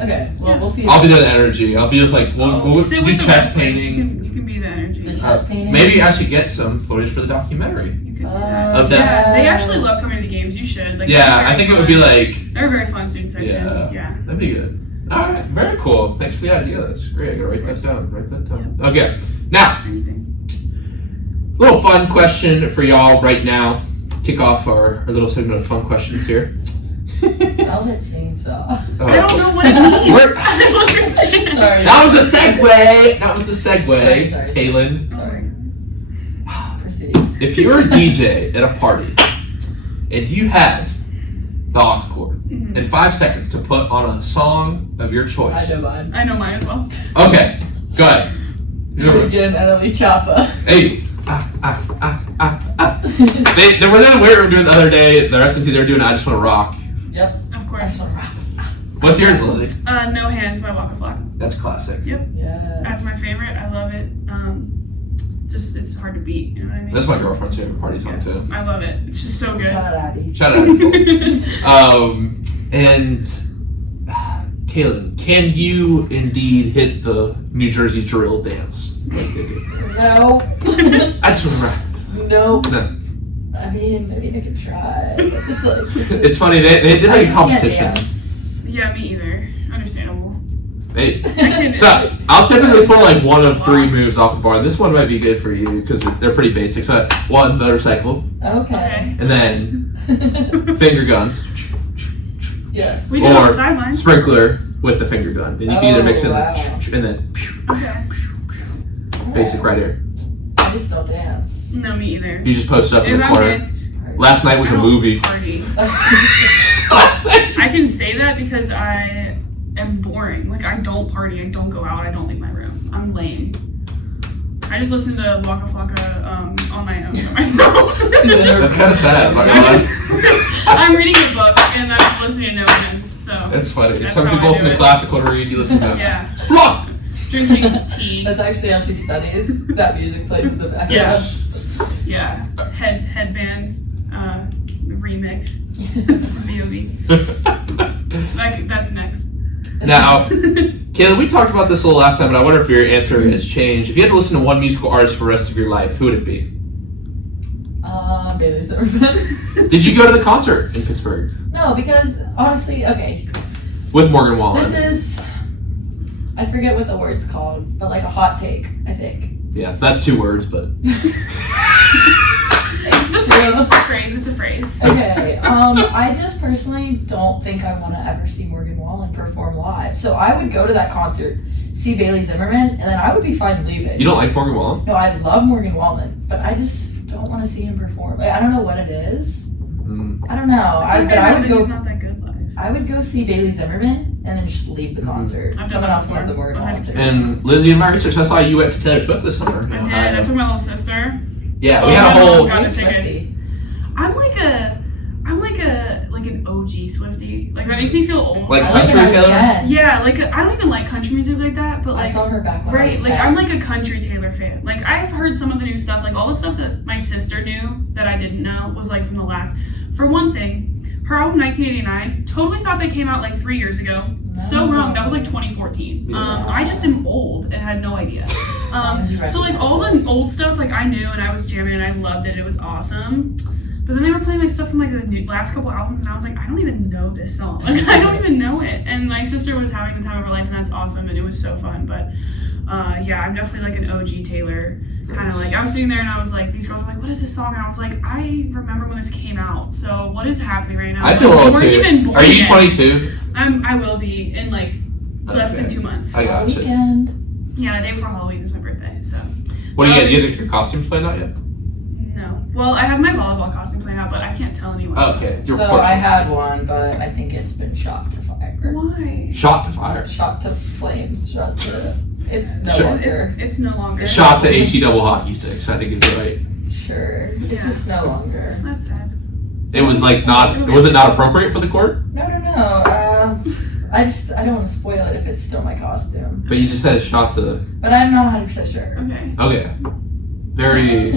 Okay, well, Yeah. we'll see. I'll be there with energy. I'll be with like we'll Sit do with the chest wrestlers. painting. You can be the energy. The chest painting. Maybe I should get some footage for the documentary. You could do that. Of that. Yeah, they actually Yes. love coming to the games. You should. Like, Yeah, they're I think it very would be fun. like They're a very fun student section. Yeah. Yeah. that'd be good. All right, very cool. Thanks for the idea. That's great. I gotta write that down. Write that down. Okay, now Anything. little fun question for y'all right now. Kick off our little segment of fun questions here. That was a chainsaw. Oh. I don't know what it means. We're- I don't understand. Sorry. That was the segue. That was the segue. Sorry. Caylin, Sorry. Proceed. if you were a DJ at a party and you had the aux cord Mhm. and 5 seconds to put on a song of your I choice. know mine. I know mine as well. Okay, go ahead. Jen and Ali Chapa. Hey. They were in the weight room doing the other day. The rest of the team, they were doing I Just Want to Rock. Yep. Of That's course. what rock. What's yours, Lizzie? No Hands by Waka Flocka. That's classic. Yes. That's my favorite. I love it. Just it's hard to beat. You know what I mean? That's my girlfriend's favorite party song, too. I love it. It's just so good. Shout out Abby. Shout out. And Caylin, can you indeed hit the New Jersey drill dance like they do? No. I just want to rock. No. No. I mean, maybe I could try. But just like. It's funny, they did I like a just can't competition. dance. Yeah, me either. Understandable. Hey, I can, so I'll typically pull like one of 3 moves off the bar. This one might be good for you because they're pretty basic. So 1, motorcycle, Okay. and then finger guns, Yes. we did it on the or sidelines. sprinkler with the finger gun. And you can either mix it wow. and then Okay. basic right here. I just don't dance. No, me either. You just post it up in If the I'm corner. dancing, Last night was I a don't movie. Party. Last night. I can say that because I am boring. Like, I don't party. I don't go out. I don't leave my room. I'm lame. I just listen to Waka Flocka on my own by myself. That's kind of sad. I'm not gonna lie. I'm reading a book and I'm listening to No Hands. So It's funny. That's Some how people I listen do to it. classical to read. You listen to yeah, Flock. drinking tea. That's actually how she studies. That music plays in the background. Yes. Yeah, headbands, remix, B.O.B. Like that's next. Now, Caylin, we talked about this a little last time, but I wonder if your answer has changed. If you had to listen to one musical artist for the rest of your life, who would it be? Bailey Zimmerman. Did you go to the concert in Pittsburgh No, because honestly, okay, with Morgan Wallen? this is. I forget what the word's called, but like a hot take, I think. Yeah, that's 2 words, but It's a phrase. Okay, I just personally don't think I want to ever see Morgan Wallen perform live. So I would go to that concert, see Bailey Zimmerman, and then I would be fine leaving. you don't like Morgan Wallen? No, I love Morgan Wallen, but I just don't want to see him perform. Like, I don't know what it is. I don't know. I would He's go. not that good live. I would go see Bailey Zimmerman and then just leave the concert. I've done Someone that else can have the before. Morgan Wallen 100%. tickets. And Lizzie, in my research, I saw you went to Taylor Swift this summer. I did. I took my little sister. Yeah, we had a whole. got the Swiftie. tickets. I'm like an OG Swiftie. Like that makes me feel old. Like I like country when I was Taylor? 10. Yeah, like I don't even like country music like that, but I like saw her back when I right, was like 10. I'm like a country Taylor fan. Like I've heard some of the new stuff, like all the stuff that my sister knew that I didn't know was like from the last. For one thing, her album 1989, totally thought they came out like 3 years ago. So wrong. That was like 2014. Yeah. I just am old and had no idea. long as you So like all the recognize it. old stuff, like I knew and I was jamming and I loved it. It was awesome. But then they were playing like stuff from like the last couple albums, and I was like, I don't even know this song. Like I don't even know it. And my sister was having the time of her life, and that's awesome, and it was so fun. But yeah, I'm definitely like an OG Taylor kind of like. I was sitting there and I was like, these girls were like, what is this song? And I was like, I remember when this came out. So what is happening right now? I feel Like, old we weren't too. even born Are you yet. 22? I will be in like less than Okay. 2 months. I got you. Weekend. Yeah, the day before Halloween is my birthday. So What do you get? You guys get your costumes planned out yet? no, Well, I have my volleyball costume planned out, but I can't tell anyone. Okay. So I had one, but I think it's been shot to fire. Why? Shot to fire. Shot to flames. Shot to. It's no Sure. longer. It's no longer. Shot to HE double hockey sticks. I think is the right. Sure. It's just no longer. That's sad. It was like not. Was it not appropriate for the court? No. I don't want to spoil it if it's still my costume. But you just said a shot to. But I'm not 100% sure. Okay. Okay. Very.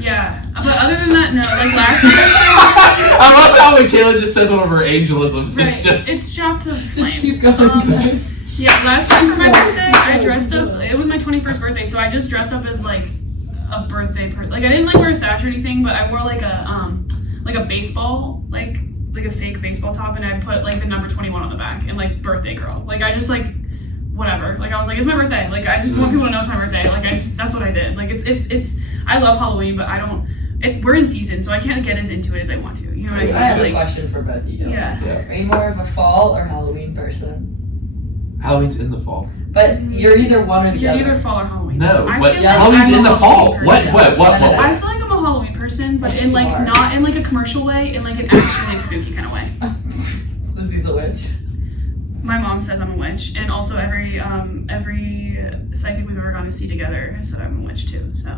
Yeah. But other than that, no. Like last year. I love how when Caylin just says one of her angelisms. Right. It's It's shots of flames. Keep going. Yeah, last year for my birthday, I dressed up. It was my 21st birthday, so I just dressed up as like a birthday person. Like I didn't like wear a sash or anything, but I wore like a baseball, like a fake baseball top, and I put like the number 21 on the back and like birthday girl. Like I just like whatever. Like I was like, it's my birthday. Like I just want people to know it's my birthday. Like that's what I did. Like it's I love Halloween, but I don't. We're in season, so I can't get as into it as I want to. You know what I mean? I have like, a question for both of you. Yeah. Are you more of a fall or Halloween person? Halloween's in the fall. But you're either one or the You're other. either fall or Halloween. No, I but feel like Halloween's I'm in a the Halloween fall. person. What? I feel like I'm a Halloween person, but in like not in like a commercial way, in like an actually spooky kind of way. Lizzie's a witch. My mom says I'm a witch, and also every psychic we've ever gone to see together has said I'm a witch too. So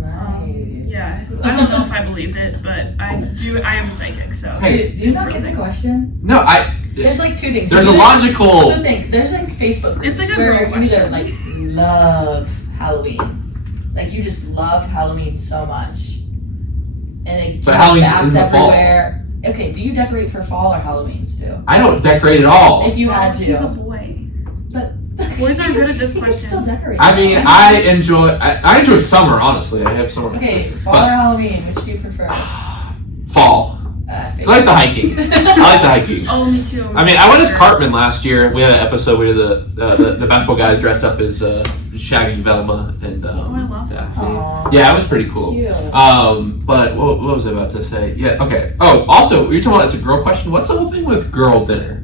Nice. yeah, I don't know if I believed it, but I do. I am psychic, so. Hey, do you not get the question? No, There's like two things. There's a logical. So think, there's like Facebook groups It's like a where girl you either like love Halloween, like you just love Halloween so much, and they But Halloween's bats in the fall. everywhere. Okay, do you decorate for fall or Halloween's too? I don't decorate at all. If you had to, He's a boy. but Boys are good at this you can question. still decorate. I mean, I enjoy summer. Honestly, I have summer. Okay, fall But- or Halloween, which do you prefer? Fall. I like the hiking. I like the hiking. Oh, me too. I mean, I went as Cartman last year. We had an episode where the basketball guys dressed up as Shaggy, Velma, and Oh, I love that. Aw, yeah, it was pretty that's cool. cute. But what was I about to say? Yeah, okay. Oh, also, you're talking about it's a girl question. What's the whole thing with girl dinner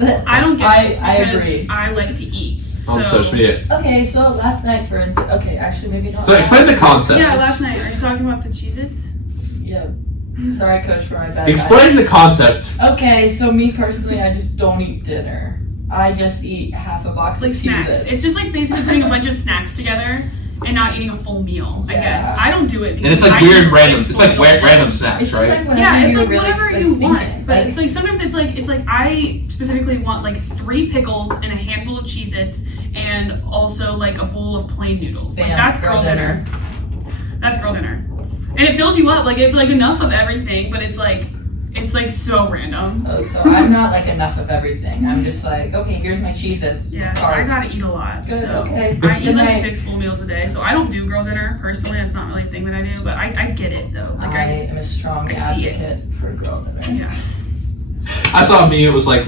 I don't get it I because agree. I like to eat. on social media? Okay, so last night, for instance, actually maybe not. So explain the concept. Yeah, last night. Are you talking about the Cheez-Its? Yeah. Sorry, Coach, for my bad. Explain the concept. Okay, so me personally, I just don't eat dinner. I just eat half a box Like of snacks. Cheez-Its. It's just like basically putting a bunch of snacks together and not eating a full meal, I Yeah. guess. I don't do it because And it's like I weird eat random. 6 It's like full meals a day. random snacks, It's just right? like whenever Yeah, it's you're like really whatever like, you thinking. want. But it's like sometimes it's like I specifically want like 3 pickles and a handful of Cheez-Its and also like a bowl of plain noodles. Like Bam, that's girl dinner. That's girl dinner. And it fills you up. Like it's like enough of everything, but it's like so random. Oh, so I'm not like enough of everything. I'm just like, okay, here's my Cheez-Its. Yeah, carbs. I gotta eat a lot. Good, So okay. I eat Then like 6 full meals a day. So I don't do girl dinner personally. That's not really a thing that I do. But I get it though. Like I am a strong I see it. advocate for girl dinner. yeah. I saw a meme. It was like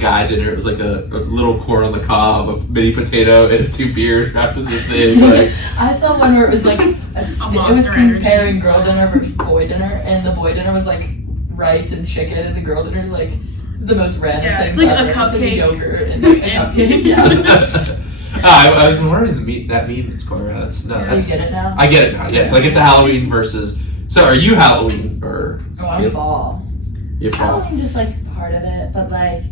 guy dinner. It was like a little corn on the cob, a mini potato, and 2 beers wrapped in the thing. Like I saw one where it was like it was Monster Energy. comparing girl dinner versus boy dinner, and the boy dinner was like rice and chicken, and the girl dinner is like the most random Yeah, things it's like a ever. It's like cupcake. yogurt and like a And- cupcake. Yeah. I've been wondering that meme that's going around. Do you get it now? I get it now. Yes, I get the Halloween versus. So are you Halloween or Oh, I'm fall. you fall? Halloween's just like part of it, but like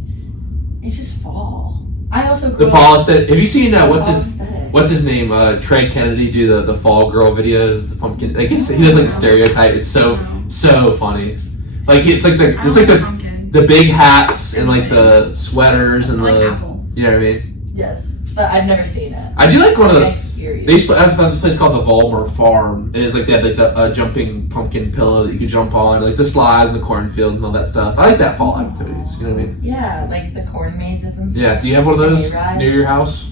it's just fall. I also grew The fall up aesthetic. Have you seen what's fall his aesthetic. what's his name? Trey Kennedy do the fall girl videos. The pumpkin. Like he does like the stereotype. It's so funny. Like it's like I it's like like pumpkin. the big hats and like the sweaters and I like the apple. you know what I mean. Yes, but I've never seen it. I do like one of the. I'm curious. They used to, that's this place called the Vollmer Farm, and it's like they had like the jumping pumpkin pillow that you could jump on, like the slides and the cornfield and all that stuff. I like that fall activities. You know what I mean? Yeah, like the corn mazes and stuff. Yeah. Do you have one of those Hay rides? near your house?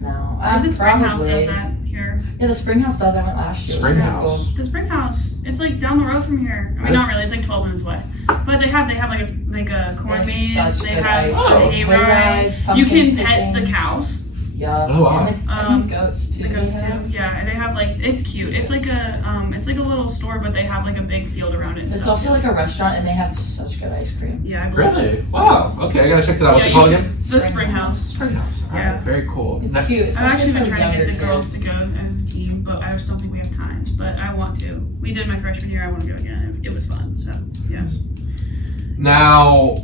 No, I think the spring house probably. does that here. Yeah, the spring house does. I went last year. It was Spring pretty house. The spring house. It's like down the road from here. I mean, not really. It's like 12 minutes away. But they have like a corn There's maze. such They good have ice a cream. hay Hay ride. rides, You pumpkin can pet picking. the cows. Yeah. Oh, wow. And I think goats too. The goats they too. have. Yeah, and they have like it's cute. It's like a little store, but they have like a big field around it. And It's stuff, also too. like a restaurant, and they have such good ice cream. Yeah, I believe it. Really? Wow. Okay, I gotta check that out. What's Yeah, it called you again? should- The spring house. Spring House. Alright, Yeah. very cool. It's Now- cute. I've Especially actually been for trying to get younger the girls kids. to go as a team, but I just don't think we have time. but I want to. We did my freshman year. I want to go again. It was fun. So yeah. Now,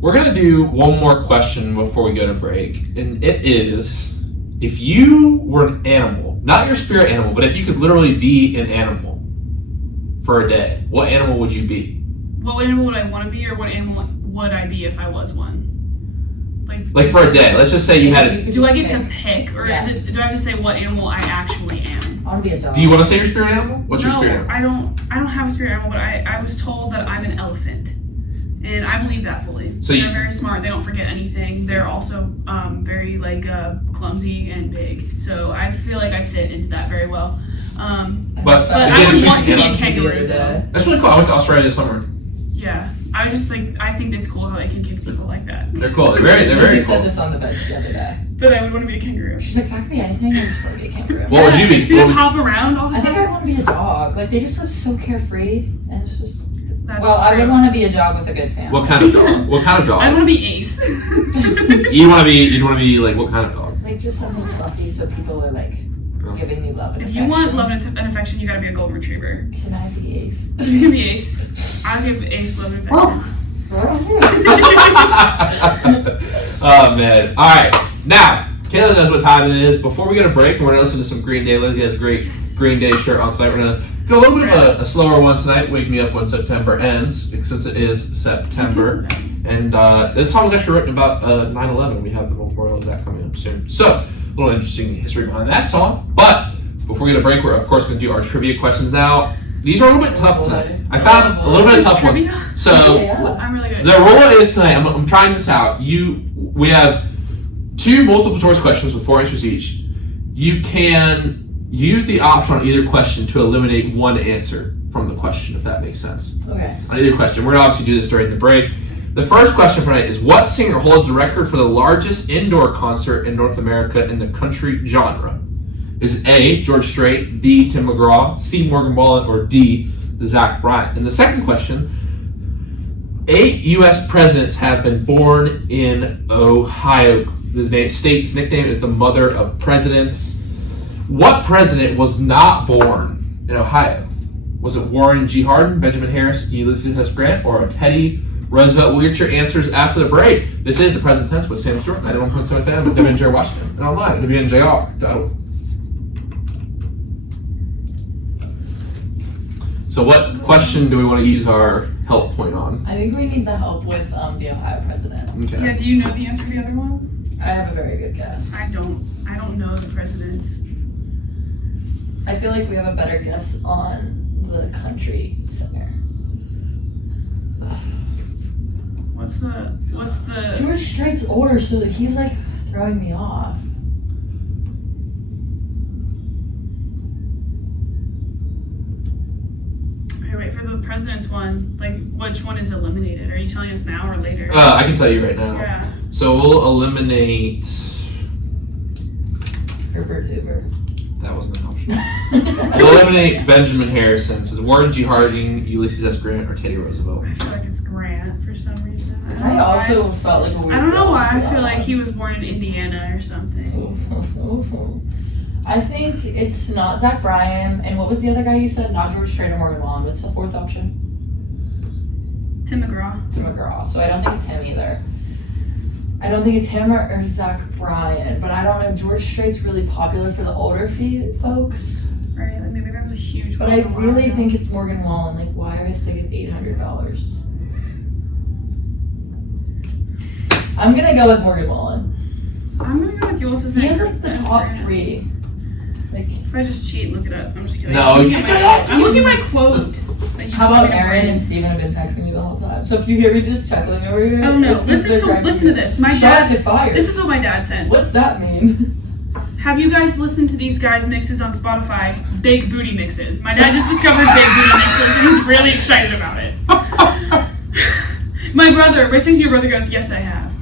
we're going to do one more question before we go to break. And it is, if you were an animal, not your spirit animal, but if you could literally be an animal for a day, what animal would you be? What animal would I want to be, or what animal would I be if I was one? Like for a day. Let's just say you had a... Do I get to pick, or do I have to say what animal I actually am? I want to be a dog. Do you want to say your spirit animal? What's your spirit animal? I don't have a spirit animal, but I was told that I'm an elephant. And I believe that fully. So they're very smart. They don't forget anything. They're also very clumsy and big. So I feel like I fit into that very well. But I would want to be a kangaroo though. That's really cool. I went to Australia this summer. Yeah, I just I think it's cool how they can kick people like that. They're cool. They're very Lizzie cool. said this on the bench the other day. But I would want to be a kangaroo. She's like, if I could be anything, I just want to be a kangaroo. What would you be? You just hop around all the time. I think I'd want to be a dog. Like, they just live so carefree, and it's just... That's I true. would want to be a dog with a good family. What kind of dog? What kind of dog? I want to be Ace. You'd want to be like what kind of dog? Like, just something fluffy so people are, like, giving me love and If affection. you want love and affection, you gotta be a golden retriever. Can I be Ace? You can be Ace. I'll give Ace love and affection. Oh man! All right, now Caylin knows what time it is. Before we go to break, we're gonna listen to some Green Day. Lizzie has a great Green Day shirt on tonight. We're gonna go a little bit of a slower one tonight. Wake Me Up When September Ends, since it is September. And this song was actually written about 9/11. We have the Memorial of that coming up soon. So a little interesting history behind that song. But before we go to break, we're of course gonna do our trivia questions now. These are a little bit tough tonight. I found a little bit of tough ones. So I'm really good. the rule is tonight. I'm trying this out. We have 2 multiple choice questions with 4 answers each. You can use the option on either question to eliminate one answer from the question, if that makes sense. Okay. On either question. We're going to obviously do this during the break. The first question for tonight is, what singer holds the record for the largest indoor concert in North America in the country genre? Is it A, George Strait, B, Tim McGraw, C, Morgan Wallen, or D, Zach Bryan? And the second question, 8 U.S. presidents have been born in Ohio. The state's nickname is the Mother of Presidents. What president was not born in Ohio? Was it Warren G. Hardin, Benjamin Harris, Ulysses S. Grant, or Teddy Roosevelt? We'll get your answers after the break. This is the Present Tense with Sam Stewart, 91.7 FM, at WNJ Washington, and online at WNJR.org. So what question do we want to use our help point on? I think we need the help with the Ohio president. Okay. Yeah, do you know the answer to the other one? I have a very good guess. I don't know the presidents. I feel like we have a better guess on the country singer. What's the George Strait's older, so that he's like throwing me off. Okay, wait, for the president's one, like which one is eliminated? Are you telling us now or later? I can tell you right now. Yeah. So we'll eliminate... Herbert Hoover. That wasn't an option. We'll eliminate Benjamin Harrison. So it's Warren G. Harding, Ulysses S. Grant, or Teddy Roosevelt. I feel like it's Grant for some reason. I also felt like a weird I don't know why. I feeling feel like he was born in Indiana or something. I think it's not Zach Bryan. And what was the other guy you said? Not George Strait or Morgan Wallen. What's the fourth option? Tim McGraw. Tim McGraw. So I don't think it's him either. I don't think it's him or Zach Bryan. But I don't know. George Strait's really popular for the older folks. Right, like maybe there was a huge But I really think it's Morgan Wallen. Like, why do I think it's $800? I'm gonna go with Morgan Wallen. I'm gonna go with Ulysses. He has like the top 3. Like, if I just cheat and look it up, I'm just kidding. No, I'm you looking at my quote. How about Aaron and Steven have been texting me the whole time? So if you hear me just chuckling over here, oh no! Listen to this. My Shots dad. are fired. This is what my dad sends. What's that mean? Have you guys listened to these guys' mixes on Spotify? Big booty mixes. My dad just discovered big booty mixes and he's really excited about it. My 6-year brother goes, yes, I have.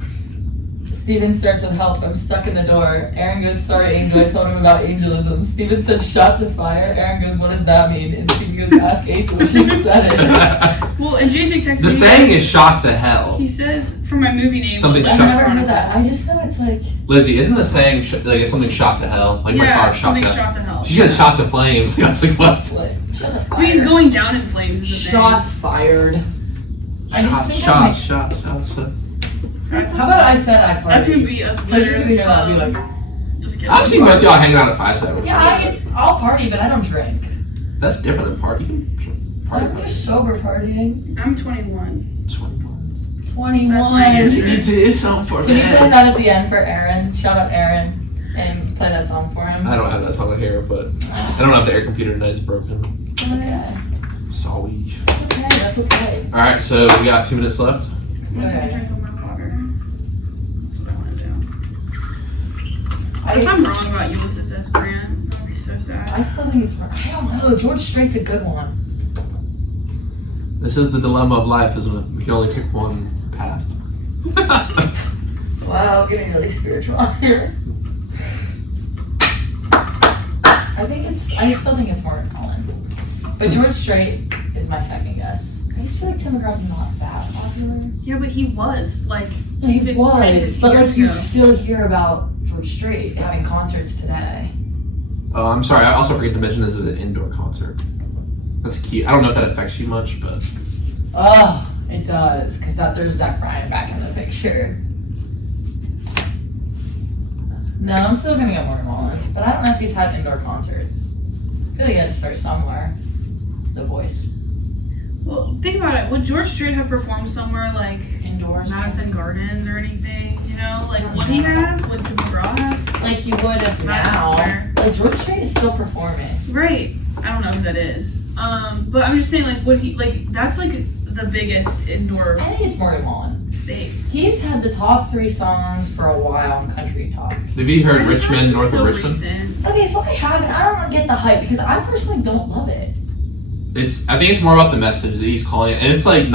Steven starts with help. I'm stuck in the door. Aaron goes, sorry, Angel. I told him about angelism. Steven says, shot to fire. Aaron goes, what does that mean? And Steven goes, ask Angel. She said it. Well, and Jason texted me. The saying is shot to hell. He says, for my movie name. Something I've never heard that. I just know it's like. Lizzie, isn't the saying like if something shot to hell? Like my car shot to hell. Shot to hell. She said shot to flames. I was like, what? Shot to fire. I mean, going down in flames is a thing. Shots fired. I just think Shots. How about I said I party? That's gonna be us Like, you're literally. gonna be like, Just kidding. I've seen both y'all hanging out at 5-7. yeah, I'll party, but I don't drink. That's different than party. You can party. I'm just sober partying. I'm 21. 21. 21. That's my answer. It is something for Can you play that. that at the end for Aaron? Shout out Aaron and play that song for him. I don't have that song in here, but I don't have the air computer tonight. It's broken. That's okay. Sorry. That's okay. That's okay. All right, so we got 2 minutes left. I'm gonna take a drink of my water. That's what I want to do. If I'm wrong about Ulysses S. Grant, that would be so sad. I still think it's. I don't know. George Strait's a good one. This is the dilemma of life, isn't it? We can only pick one path. Wow, getting really spiritual here. I still think it's Morgan Wallen. But George Strait is my second guess. I just feel like Tim McGraw's not that popular. Yeah, but he was like. He 10, was, 15 but like years you ago. still hear about George Strait having concerts today. Oh, I'm sorry. I also forget to mention this is an indoor concert. That's cute. I don't know if that affects you much, but Oh, it does, because there's Zach Bryan back in the picture. No, I'm still gonna go Morgan Wallen, but I don't know if he's had indoor concerts. I feel like he had to start somewhere. The Voice. Well, think about it. Would George Strait have performed somewhere like Indoors. Madison Gardens or anything? You know, like would he have? Would Tim McGraw have? Like he would if Madison now. Square. Like George Strait is still performing. Right. I don't know who that is. But I'm just saying, like, would he like? That's like the biggest indoor I think it's Morgan Wallen. space. He's had the top 3 songs for a while on Country Talk. have you heard I just feel Richmond, like north it's of so Richmond? recent. Okay, so I haven't. I don't get the hype because I personally don't love it. I think it's more about the message that he's calling it, and it's like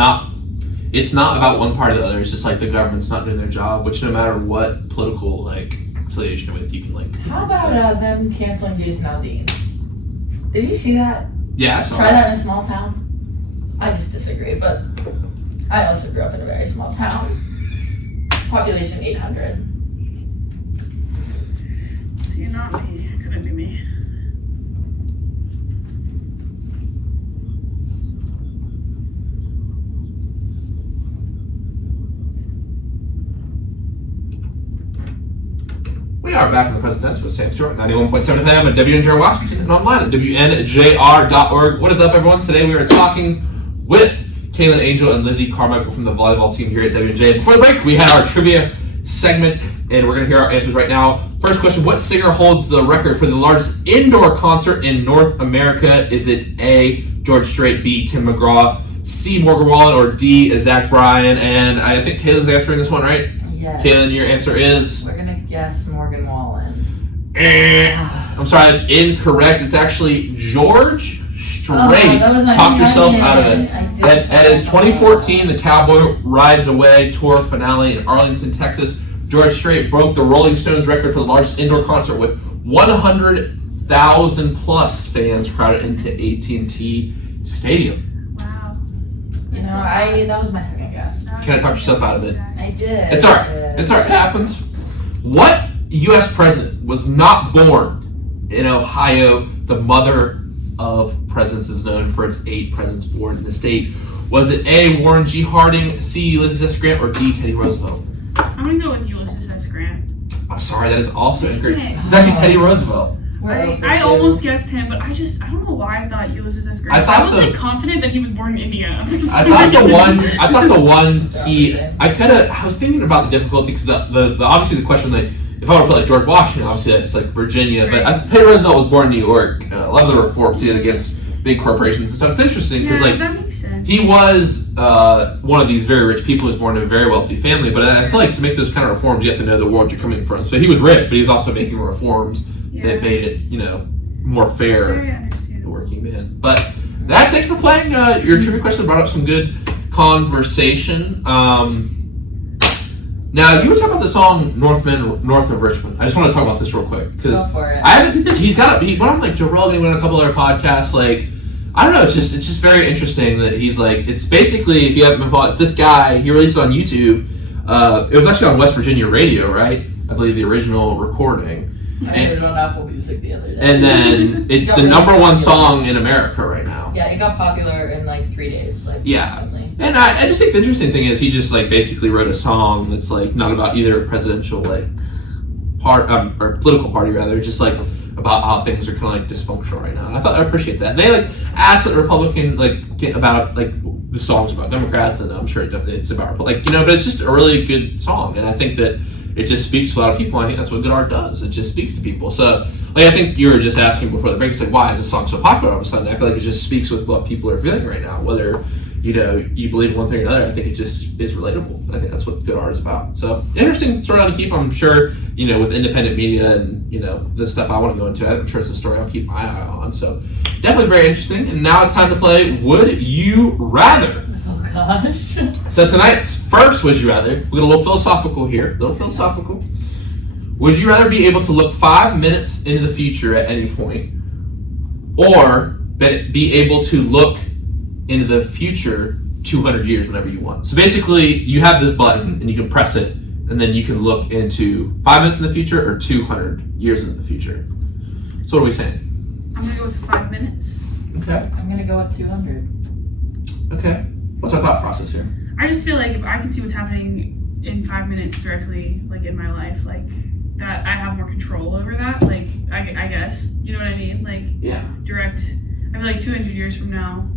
it's not about one part or the other. It's just like the government's not doing their job, which no matter what political like affiliation with, you can like. How about them canceling Jason Aldean? Did you see that? Yeah, I saw Try that in a small town. I just disagree, but I also grew up in a very small town. Population 800. See, not me. It couldn't be me. We are back in the present tense with Sam Stewart, 91.7 FM at WNJR Washington, and online at WNJR.org. What is up, everyone? Today we are talking with Caylin, Angel, and Lizzie Carmichael from the volleyball team here at WNJ. Before the break, we had our trivia segment, and we're going to hear our answers right now. First question, what singer holds the record for the largest indoor concert in North America? Is it A, George Strait, B, Tim McGraw, C, Morgan Wallen, or D, Zach Bryan? And I think Kaylin's answering this one, right? Yes. Caylin, your answer is? We're gonna guess Morgan Wallen. I'm sorry, that's incorrect. It's actually George Strait. that was my Talk yourself second. out of it. I did At his 2014 The Cowboy Rides Away tour finale in Arlington, Texas, George Strait broke the Rolling Stones record for the largest indoor concert with 100,000 plus fans crowded into AT&T Stadium. Wow. You know, that was my second guess. Can I talk yourself out of it? I did. It's alright. It's alright. It happens. What U.S. president was not born in Ohio? The mother of presidents is known for its 8 presidents born in the state. Was it A, Warren G. Harding, C, Ulysses S. Grant, or D, Teddy Roosevelt? I'm gonna go with Ulysses S. Grant. I'm sorry, that is also incorrect. Dang. It's actually Teddy Roosevelt. I almost guessed him, but I don't know why I thought Ulysses S. Grant. I I was like confident that he was born in Indiana. For some I thought the reason. one key. I was thinking about the difficulty because the obviously the question that if I were to put like George Washington, obviously that's like Virginia, but Teddy Roosevelt was born in New York. A lot of the reforms he did against big corporations and stuff. It's interesting because like that makes sense. he was one of these very rich people who was born in a very wealthy family. But I feel like to make those kind of reforms, you have to know the world you're coming from. So he was rich, but he was also making reforms that made it more fair. Very understandable. The working man. But thanks for playing your trivia question. Brought up some good conversation. Now, you were talking about the song North of Richmond. I just want to talk about this real quick. Because Go for it. he went on like Joe Rogan, he went on a couple other podcasts. Like, I don't know, it's just very interesting that he's like, it's basically, if you haven't been following, it's this guy, he released it on YouTube. It was actually on West Virginia radio, right? I believe the original recording. I heard it on Apple Music the other day. And then it's the really number one popular. song in America right now. Yeah, it got popular in like 3 days. Like, Yeah. recently. And I just think the interesting thing is he just like basically wrote a song that's like not about either a presidential like part or political party rather, just like about how things are kind of like dysfunctional right now. And I appreciate that. And they like asked the Republican about like the songs about Democrats, and I'm sure it's about like but it's just a really good song, and I think that it just speaks to a lot of people. I think that's what good art does. It just speaks to people. So, like, I think you were just asking before the break, it's like, why is this song so popular all of a sudden? I feel like it just speaks with what people are feeling right now. Whether, you believe in one thing or another, I think it just is relatable. And I think that's what good art is about. So, interesting story to keep. I'm sure, with independent media and, the stuff I want to go into, I'm sure it's a story I'll keep my eye on. So, definitely very interesting. And now it's time to play Would You Rather? Oh gosh. So tonight's first Would You Rather, we get a little philosophical here. Would you rather be able to look 5 minutes into the future at any point, or be able to look into the future 200 years whenever you want? So basically, you have this button, and you can press it, and then you can look into 5 minutes in the future or 200 years into the future. So what are we saying? I'm gonna go with 5 minutes. Okay. I'm gonna go with 200. Okay. What's our thought process here? I just feel like if I can see what's happening in 5 minutes directly, like in my life, like that, I have more control over that. Like I guess, you know what I mean? Like Yeah. direct. I feel like 200 years from now,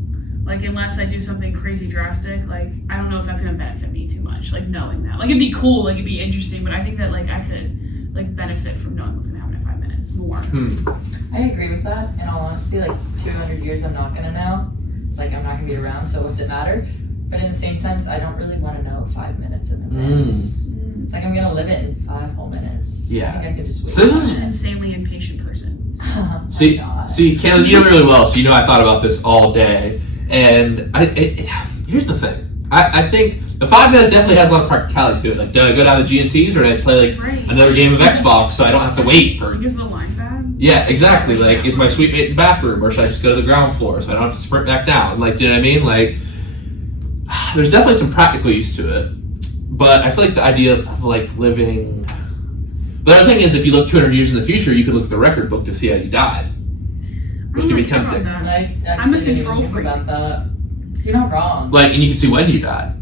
like unless I do something crazy drastic, like I don't know if that's gonna benefit me too much. Like knowing that, like it'd be cool, like it'd be interesting, but I think that like I could like benefit from knowing what's gonna happen in 5 minutes more. I agree with that. In all honesty, like 200 years, I'm not gonna know. Like I'm not gonna be around, so what's it matter? But in the same sense, I don't really want to know 5 minutes in advance. Like I'm gonna live it in 5 whole minutes. Yeah. I think I could just wait. So this is- I'm an insanely impatient person. See, Caylin, you know me really well, so you know I thought about this all day. And here's the thing. I think the 5 minutes definitely has a lot of practicality to it. Like, do I go down to G&T's or do I play like Right. another game of Xbox so I don't have to wait for? Because the line bad. Yeah, exactly. Like, is my suite mate in the bathroom, or should I just go to the ground floor so I don't have to sprint back down? Like, do you know what I mean? Like, there's definitely some practical use to it, but I feel like the idea of like living. The other thing is, if you look 200 years in the future, you could look at the record book to see how you died, which I'm could be not sure about tempting. that. And I I'm a actually didn't control even think freak. about that. You're not wrong. Like, and you can see when you died.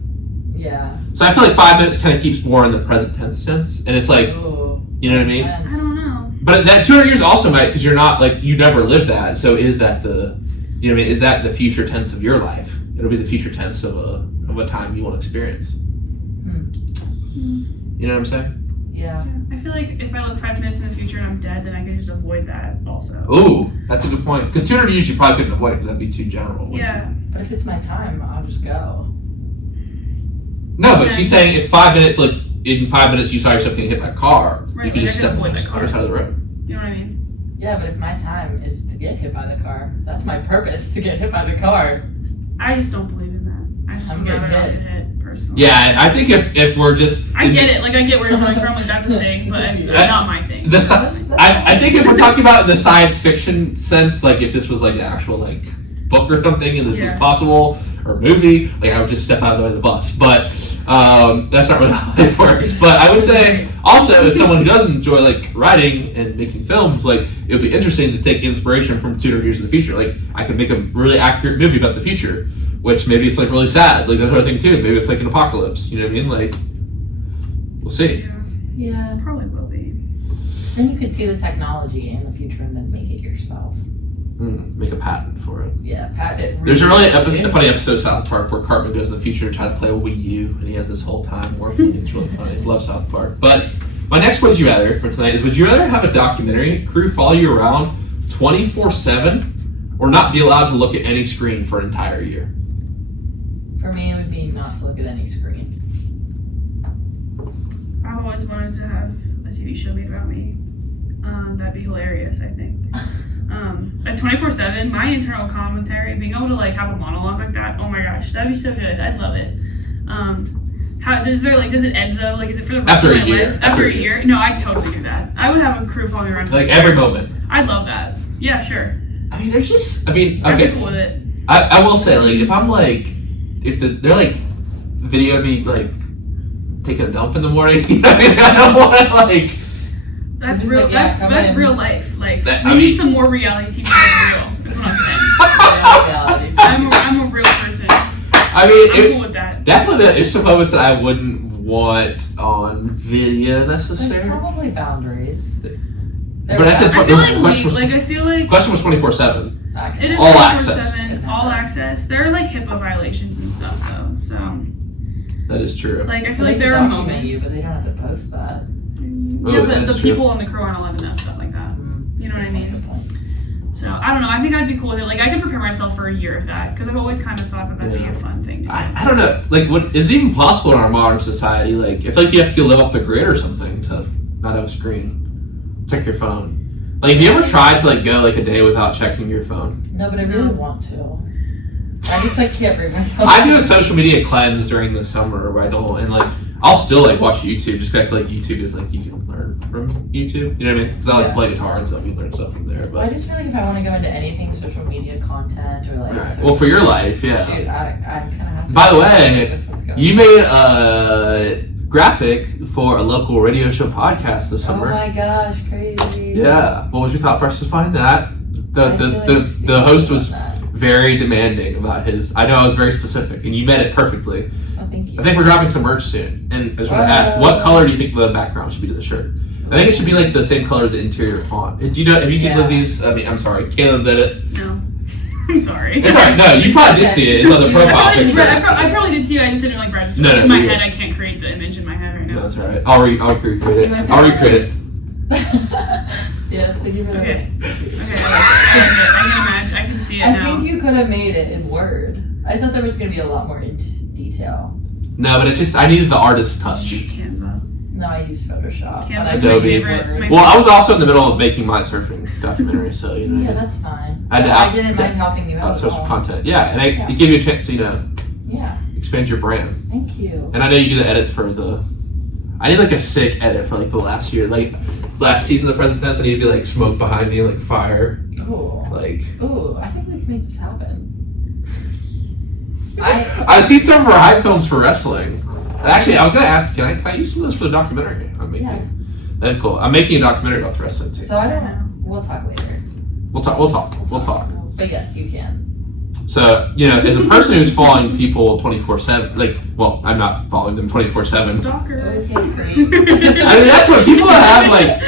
Yeah. So I feel like 5 minutes kind of keeps more in the present tense sense, and it's like, Ooh, you know what I mean? I don't know. But that 200 years also might, because you're not like, you never lived that. So is that the, you know what I mean? Is that the future tense of your life? It'll be the future tense of a time you want to experience. You know what I'm saying? Yeah. I feel like if I look 5 minutes in the future and I'm dead, then I can just avoid that also. Ooh, that's a good point. Because 200 years you probably couldn't avoid because that'd be too general. wouldn't Yeah. But if it's my time, I'll just go. you? No, but she's saying if 5 minutes, like in 5 minutes you saw yourself getting hit by a car, Right, you can like, just I can step on avoid the that car. other side of the road. You know what I mean? Yeah, but if my time is to get hit by the car, that's my purpose, to get hit by the car. I just don't believe in that. I just I'm would rather getting not hit. get hit personally. Yeah, and I think if we're just I get it. Like I get where you're coming from. Like that's a thing, but it's not my thing. I think if we're talking about the science fiction sense, like if this was like an actual like book or something and this was Yeah. possible, or movie, like I would just step out of the way of the bus. But that's not really how it works. But I would say also, as someone who does enjoy like writing and making films, like it would be interesting to take inspiration from 200 years in the future. Like I could make a really accurate movie about the future, which maybe it's like really sad, like that sort of thing too. Maybe it's like an apocalypse. You know what I mean? Like we'll see. Yeah. Probably will be. Then you could see the technology in the future and then make it yourself. Make a patent for it. Yeah, patent it. There's a a funny episode of South Park where Cartman goes in the future to try to play a Wii U, and he has this whole time working. It's really funny. Love South Park. But my next Would You Rather for tonight is: would you rather have a documentary crew follow you around 24/7, or not be allowed to look at any screen for an entire year? For me, it would be not to look at any screen. I've always wanted to have a TV show made about me. That'd be hilarious, I think. At 24/7, my internal commentary, being able to like have a monologue like that, oh my gosh, that'd be so good. I'd love it. Does it end though? Like, is it for the rest After of a my year. life? After a year? No, I totally do that. I would have a crew following me around. Like every moment. I'd love that. Yeah, sure. I mean, there's just. I mean, I'd be okay. cool with it. I will say, like, if I'm like, they're like videoing me like taking a dump in the morning. You know what I mean, I don't want to like. That's It's real. like, yeah, That's come real in. life. Like, That- we I need mean- some more reality TV that's real. That's what I'm saying. Reality. I'm a real person. I mean, I'm cool with that. definitely there's some moments that I wouldn't want on video There's necessarily. probably boundaries. But I said I feel like question was, I feel like question was 24/7. it is all 24/7, access. all access. There are like HIPAA violations and stuff though, so That is true. like I feel They like can there are document you, moments. but they don't have to post that. Yeah, Oh, but that's the true. people on the crew aren't allowed to know stuff like that. You know what I mean? Good point. So I don't know. I think I'd be cool with it. Like I could prepare myself for a year of that because I've always kind of thought that that'd be Yeah. a fun thing. To do. I don't know. Like, what is it even possible in our modern society? Like, I feel like you have to go live off the grid or something to not have a screen. Check your phone. Like, have you ever tried to like go like a day without checking your phone? No, but I really want to. I just like can't bring myself. I do a social media cleanse during the summer where I don't, and like I'll still like watch YouTube just because I feel like YouTube is like you can learn from YouTube. You know what I mean? Because I like to play guitar and stuff. You learn stuff from there. I But just feel like if I want to go into anything social media content or like. right. Well, for your life, yeah. Dude, I kind of have to. By the way, with what's going You on. made a graphic for a local radio show podcast this Oh summer. my gosh, crazy. Yeah. What was your thought process behind that? I feel like The host was that. very demanding about his. I know I was very specific, and you met it perfectly. Oh, thank you. I think we're dropping some merch soon, and I just want to ask, what color do you think the background should be to the shirt? I think it should be like the same color as the interior font. Do you know? Have you seen Yeah. Lizzie's? I mean, I'm sorry, Kaylin's edit. No, I'm sorry. It's alright. No, you probably did see it. It's on the profile picture. I probably did see it. I just didn't like register. No, In my you're head, good. I can't create the image in my head right No, now. that's alright. I'll recreate it. My I'll recreate it. Yes, thank you for that. Okay. I can imagine. I can see it I now. think you could have made it in Word. I thought there was going to be a lot more into detail. No, but it's just I needed the artist touch. Use Canva. No, I use Photoshop. Canva's but I my Adobe. favorite. Word. my Well, I was also in the middle of making my surfing documentary, so you know. Yeah, that's fine. I had to I didn't mind helping you out. outsource at some all. content. Yeah, and Yeah. it gave you a chance to Yeah, expand your brand. thank you. And I know you do the edits for the. I need like a sick edit for like the last year, like last season of Present Tense. I need to be like smoke behind me, like fire, Ooh. like. Ooh, I think we can make this happen. I've seen some of her hype films for wrestling. And actually, I was gonna ask, can I use some of those for the documentary I'm making? Yeah. That's cool. I'm making a documentary about the wrestling team. So I don't know. We'll talk later. We'll talk. But yes, you can. So, you know, as a person who's following people 24/7, like, well, I'm not following them 24/7. Stalker. Okay, great. I mean, that's what people have, like,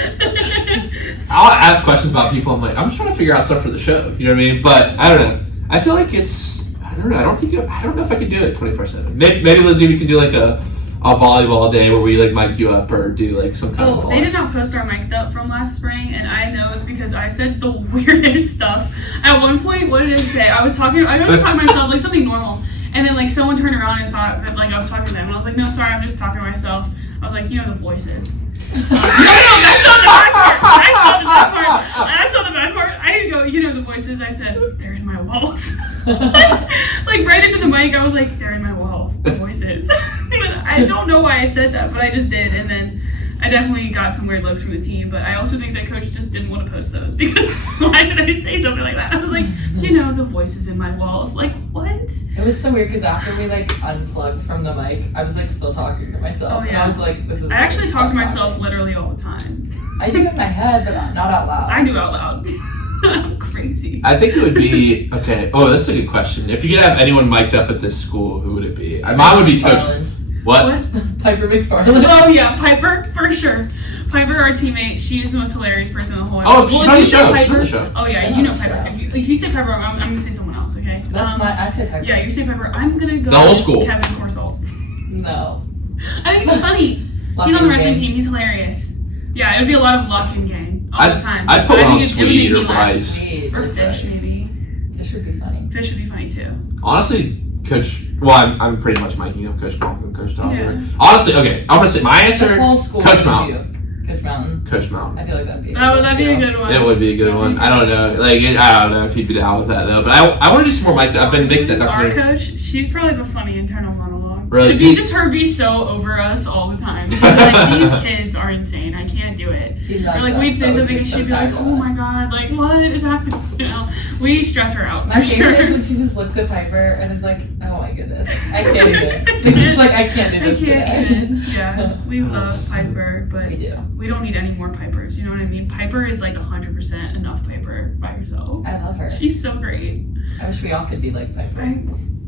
I'll ask questions about people. I'm like, I'm just trying to figure out stuff for the show. You know what I mean? But I don't know. I feel like I don't know. I don't know if I could do it 24/7. Maybe Lizzie, we can do like a volleyball day where we like mic you up or do like some kind of. Oh, they did not post our mic'd up from last spring, and I know it's because I said the weirdest stuff. At one point, what did I say? I was talking to myself, like something normal, and then like someone turned around and thought that like I was talking to them, and I was like, no, sorry, I'm just talking to myself. I was like, you know the voices. No, that's not the bad part. That's not the bad part. I didn't go, you know the voices. I said, they're in my walls. Like right into the mic, I was like, they're in my walls, the voices. I don't know why I said that, but I just did. And then I definitely got some weird looks from the team, but I also think that coach just didn't want to post those because why did I say something like that? I was like, you know, the voices in my walls. Like, what? It was so weird because after we like unplugged from the mic, I was like still talking to myself. Oh, And yeah. I was like, this is. I actually weird. talk to Stop myself talking. literally all the time. I do in my head, but not out loud. I do out loud. I'm crazy. I think it would be okay. Oh, that's a good question. If you could have anyone mic'd up at this school, who would it be? Mine would be Coach. McFarland. What? Piper McFarland. Oh yeah, Piper for sure. Piper, our teammate, she is the most hilarious person in the whole world. Oh, she's Well, on if the you say show. She's on Piper- the show. Oh yeah, Yeah, you know on the Piper. show. If you say Piper, I'm gonna say someone else. Okay. That's I said Piper. Yeah, you say Piper. I'm gonna go. The old with school. Kevin Corsalt. No. I think he's funny. Luck He's on the and wrestling game. team. He's hilarious. Yeah, it would be a lot of luck and game all the time. I'd put I one think on it would make Swede me or laugh. Bryce. Sweet. Or Fish maybe. Fish would be funny. Fish would be funny too. Honestly, Coach. Well, I'm pretty much miking up Coach Malcolm and Coach Dawson. Yeah. Honestly, okay. I'm gonna say my answer. This whole school. Coach would Mountain. do. Coach Mountain. Coach Mountain. I feel like that'd be. Oh, that'd be a good one. It would be a good one. I don't know. I don't know if he'd be down with that though. But I want to do some more mic. I've been making that Our documentary. coach, she'd probably have a funny internal monologue. Really, You just heard me so over us all the time. She'd be like, these kids are insane. I can't do it. Or like we'd say something and she'd be like, oh my god, like what is happening? You know, we stress her out. My favorite is when she just looks at Piper and is like, oh my goodness, I can't even. It's like I can't do this today. Yeah, we love Piper, but We do. we don't need any more Pipers. You know what I mean? Piper is like 100% enough Piper by herself. I love her. She's so great. I wish we all could be like Piper.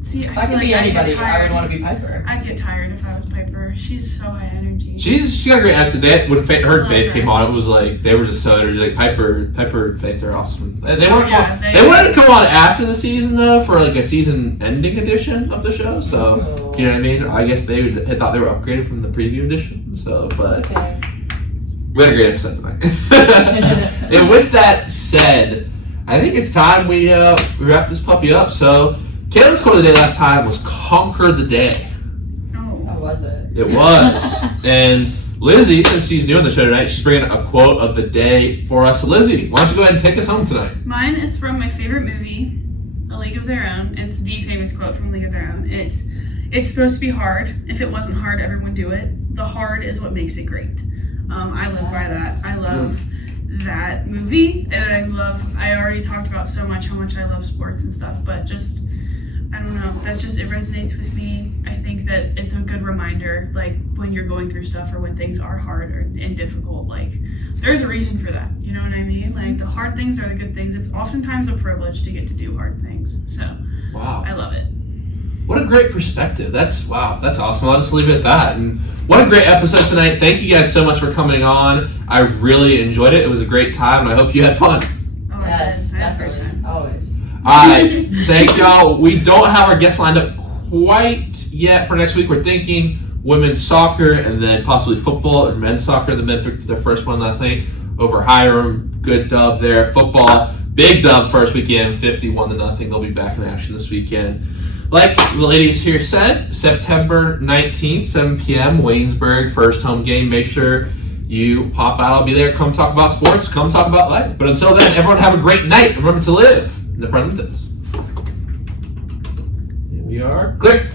If I could be anybody, I would want to be Piper. I'd get tired if I was Piper. She's so high energy. She got a great attitude. When her and Faith came on, it was like they were just so energetic. Piper and Faith are awesome. They wanted to come on after the season though for like a season-ending edition of the show. So you know what I mean. I guess they had thought they were upgraded from the preview edition. So, but Okay. we had a great episode tonight. And with that said, I think it's time we wrap this puppy up. So, Kaylin's quote of the day last time was "Conquer the day." How was it? It was. And Lizzie, since she's new on the show tonight, she's bringing a quote of the day for us. So Lizzie, why don't you go ahead and take us home tonight? Mine is from my favorite movie, A League of Their Own. It's the famous quote from A League of Their Own. It's supposed to be hard. If it wasn't hard, everyone would do it. The hard is what makes it great. I live by that. I love that movie, and I already talked about so much how much I love sports and stuff, but just, I don't know, it resonates with me. I think that it's a good reminder, like, when you're going through stuff or when things are hard and difficult, like, there's a reason for that, you know what I mean? Like, the hard things are the good things. It's oftentimes a privilege to get to do hard things, so Wow. I love it. What a great perspective. That's awesome. I'll just leave it at that. And what a great episode tonight. Thank you guys so much for coming on. I really enjoyed it. It was a great time, and I hope you had fun. Oh, Yes, I had a great definitely. time. Always. All right. Thank y'all. We don't have our guests lined up quite yet for next week. We're thinking women's soccer and then possibly football and men's soccer. The men picked their first one last night over Hiram. Good dub there. Football, big dub first weekend, 51-0. They'll be back in action this weekend. Like the ladies here said, September 19th, 7 p.m., Waynesburg, first home game. Make sure you pop out. I'll be there. Come talk about sports. Come talk about life. But until then, everyone have a great night. Remember to live in the present tense. Here we are. Click.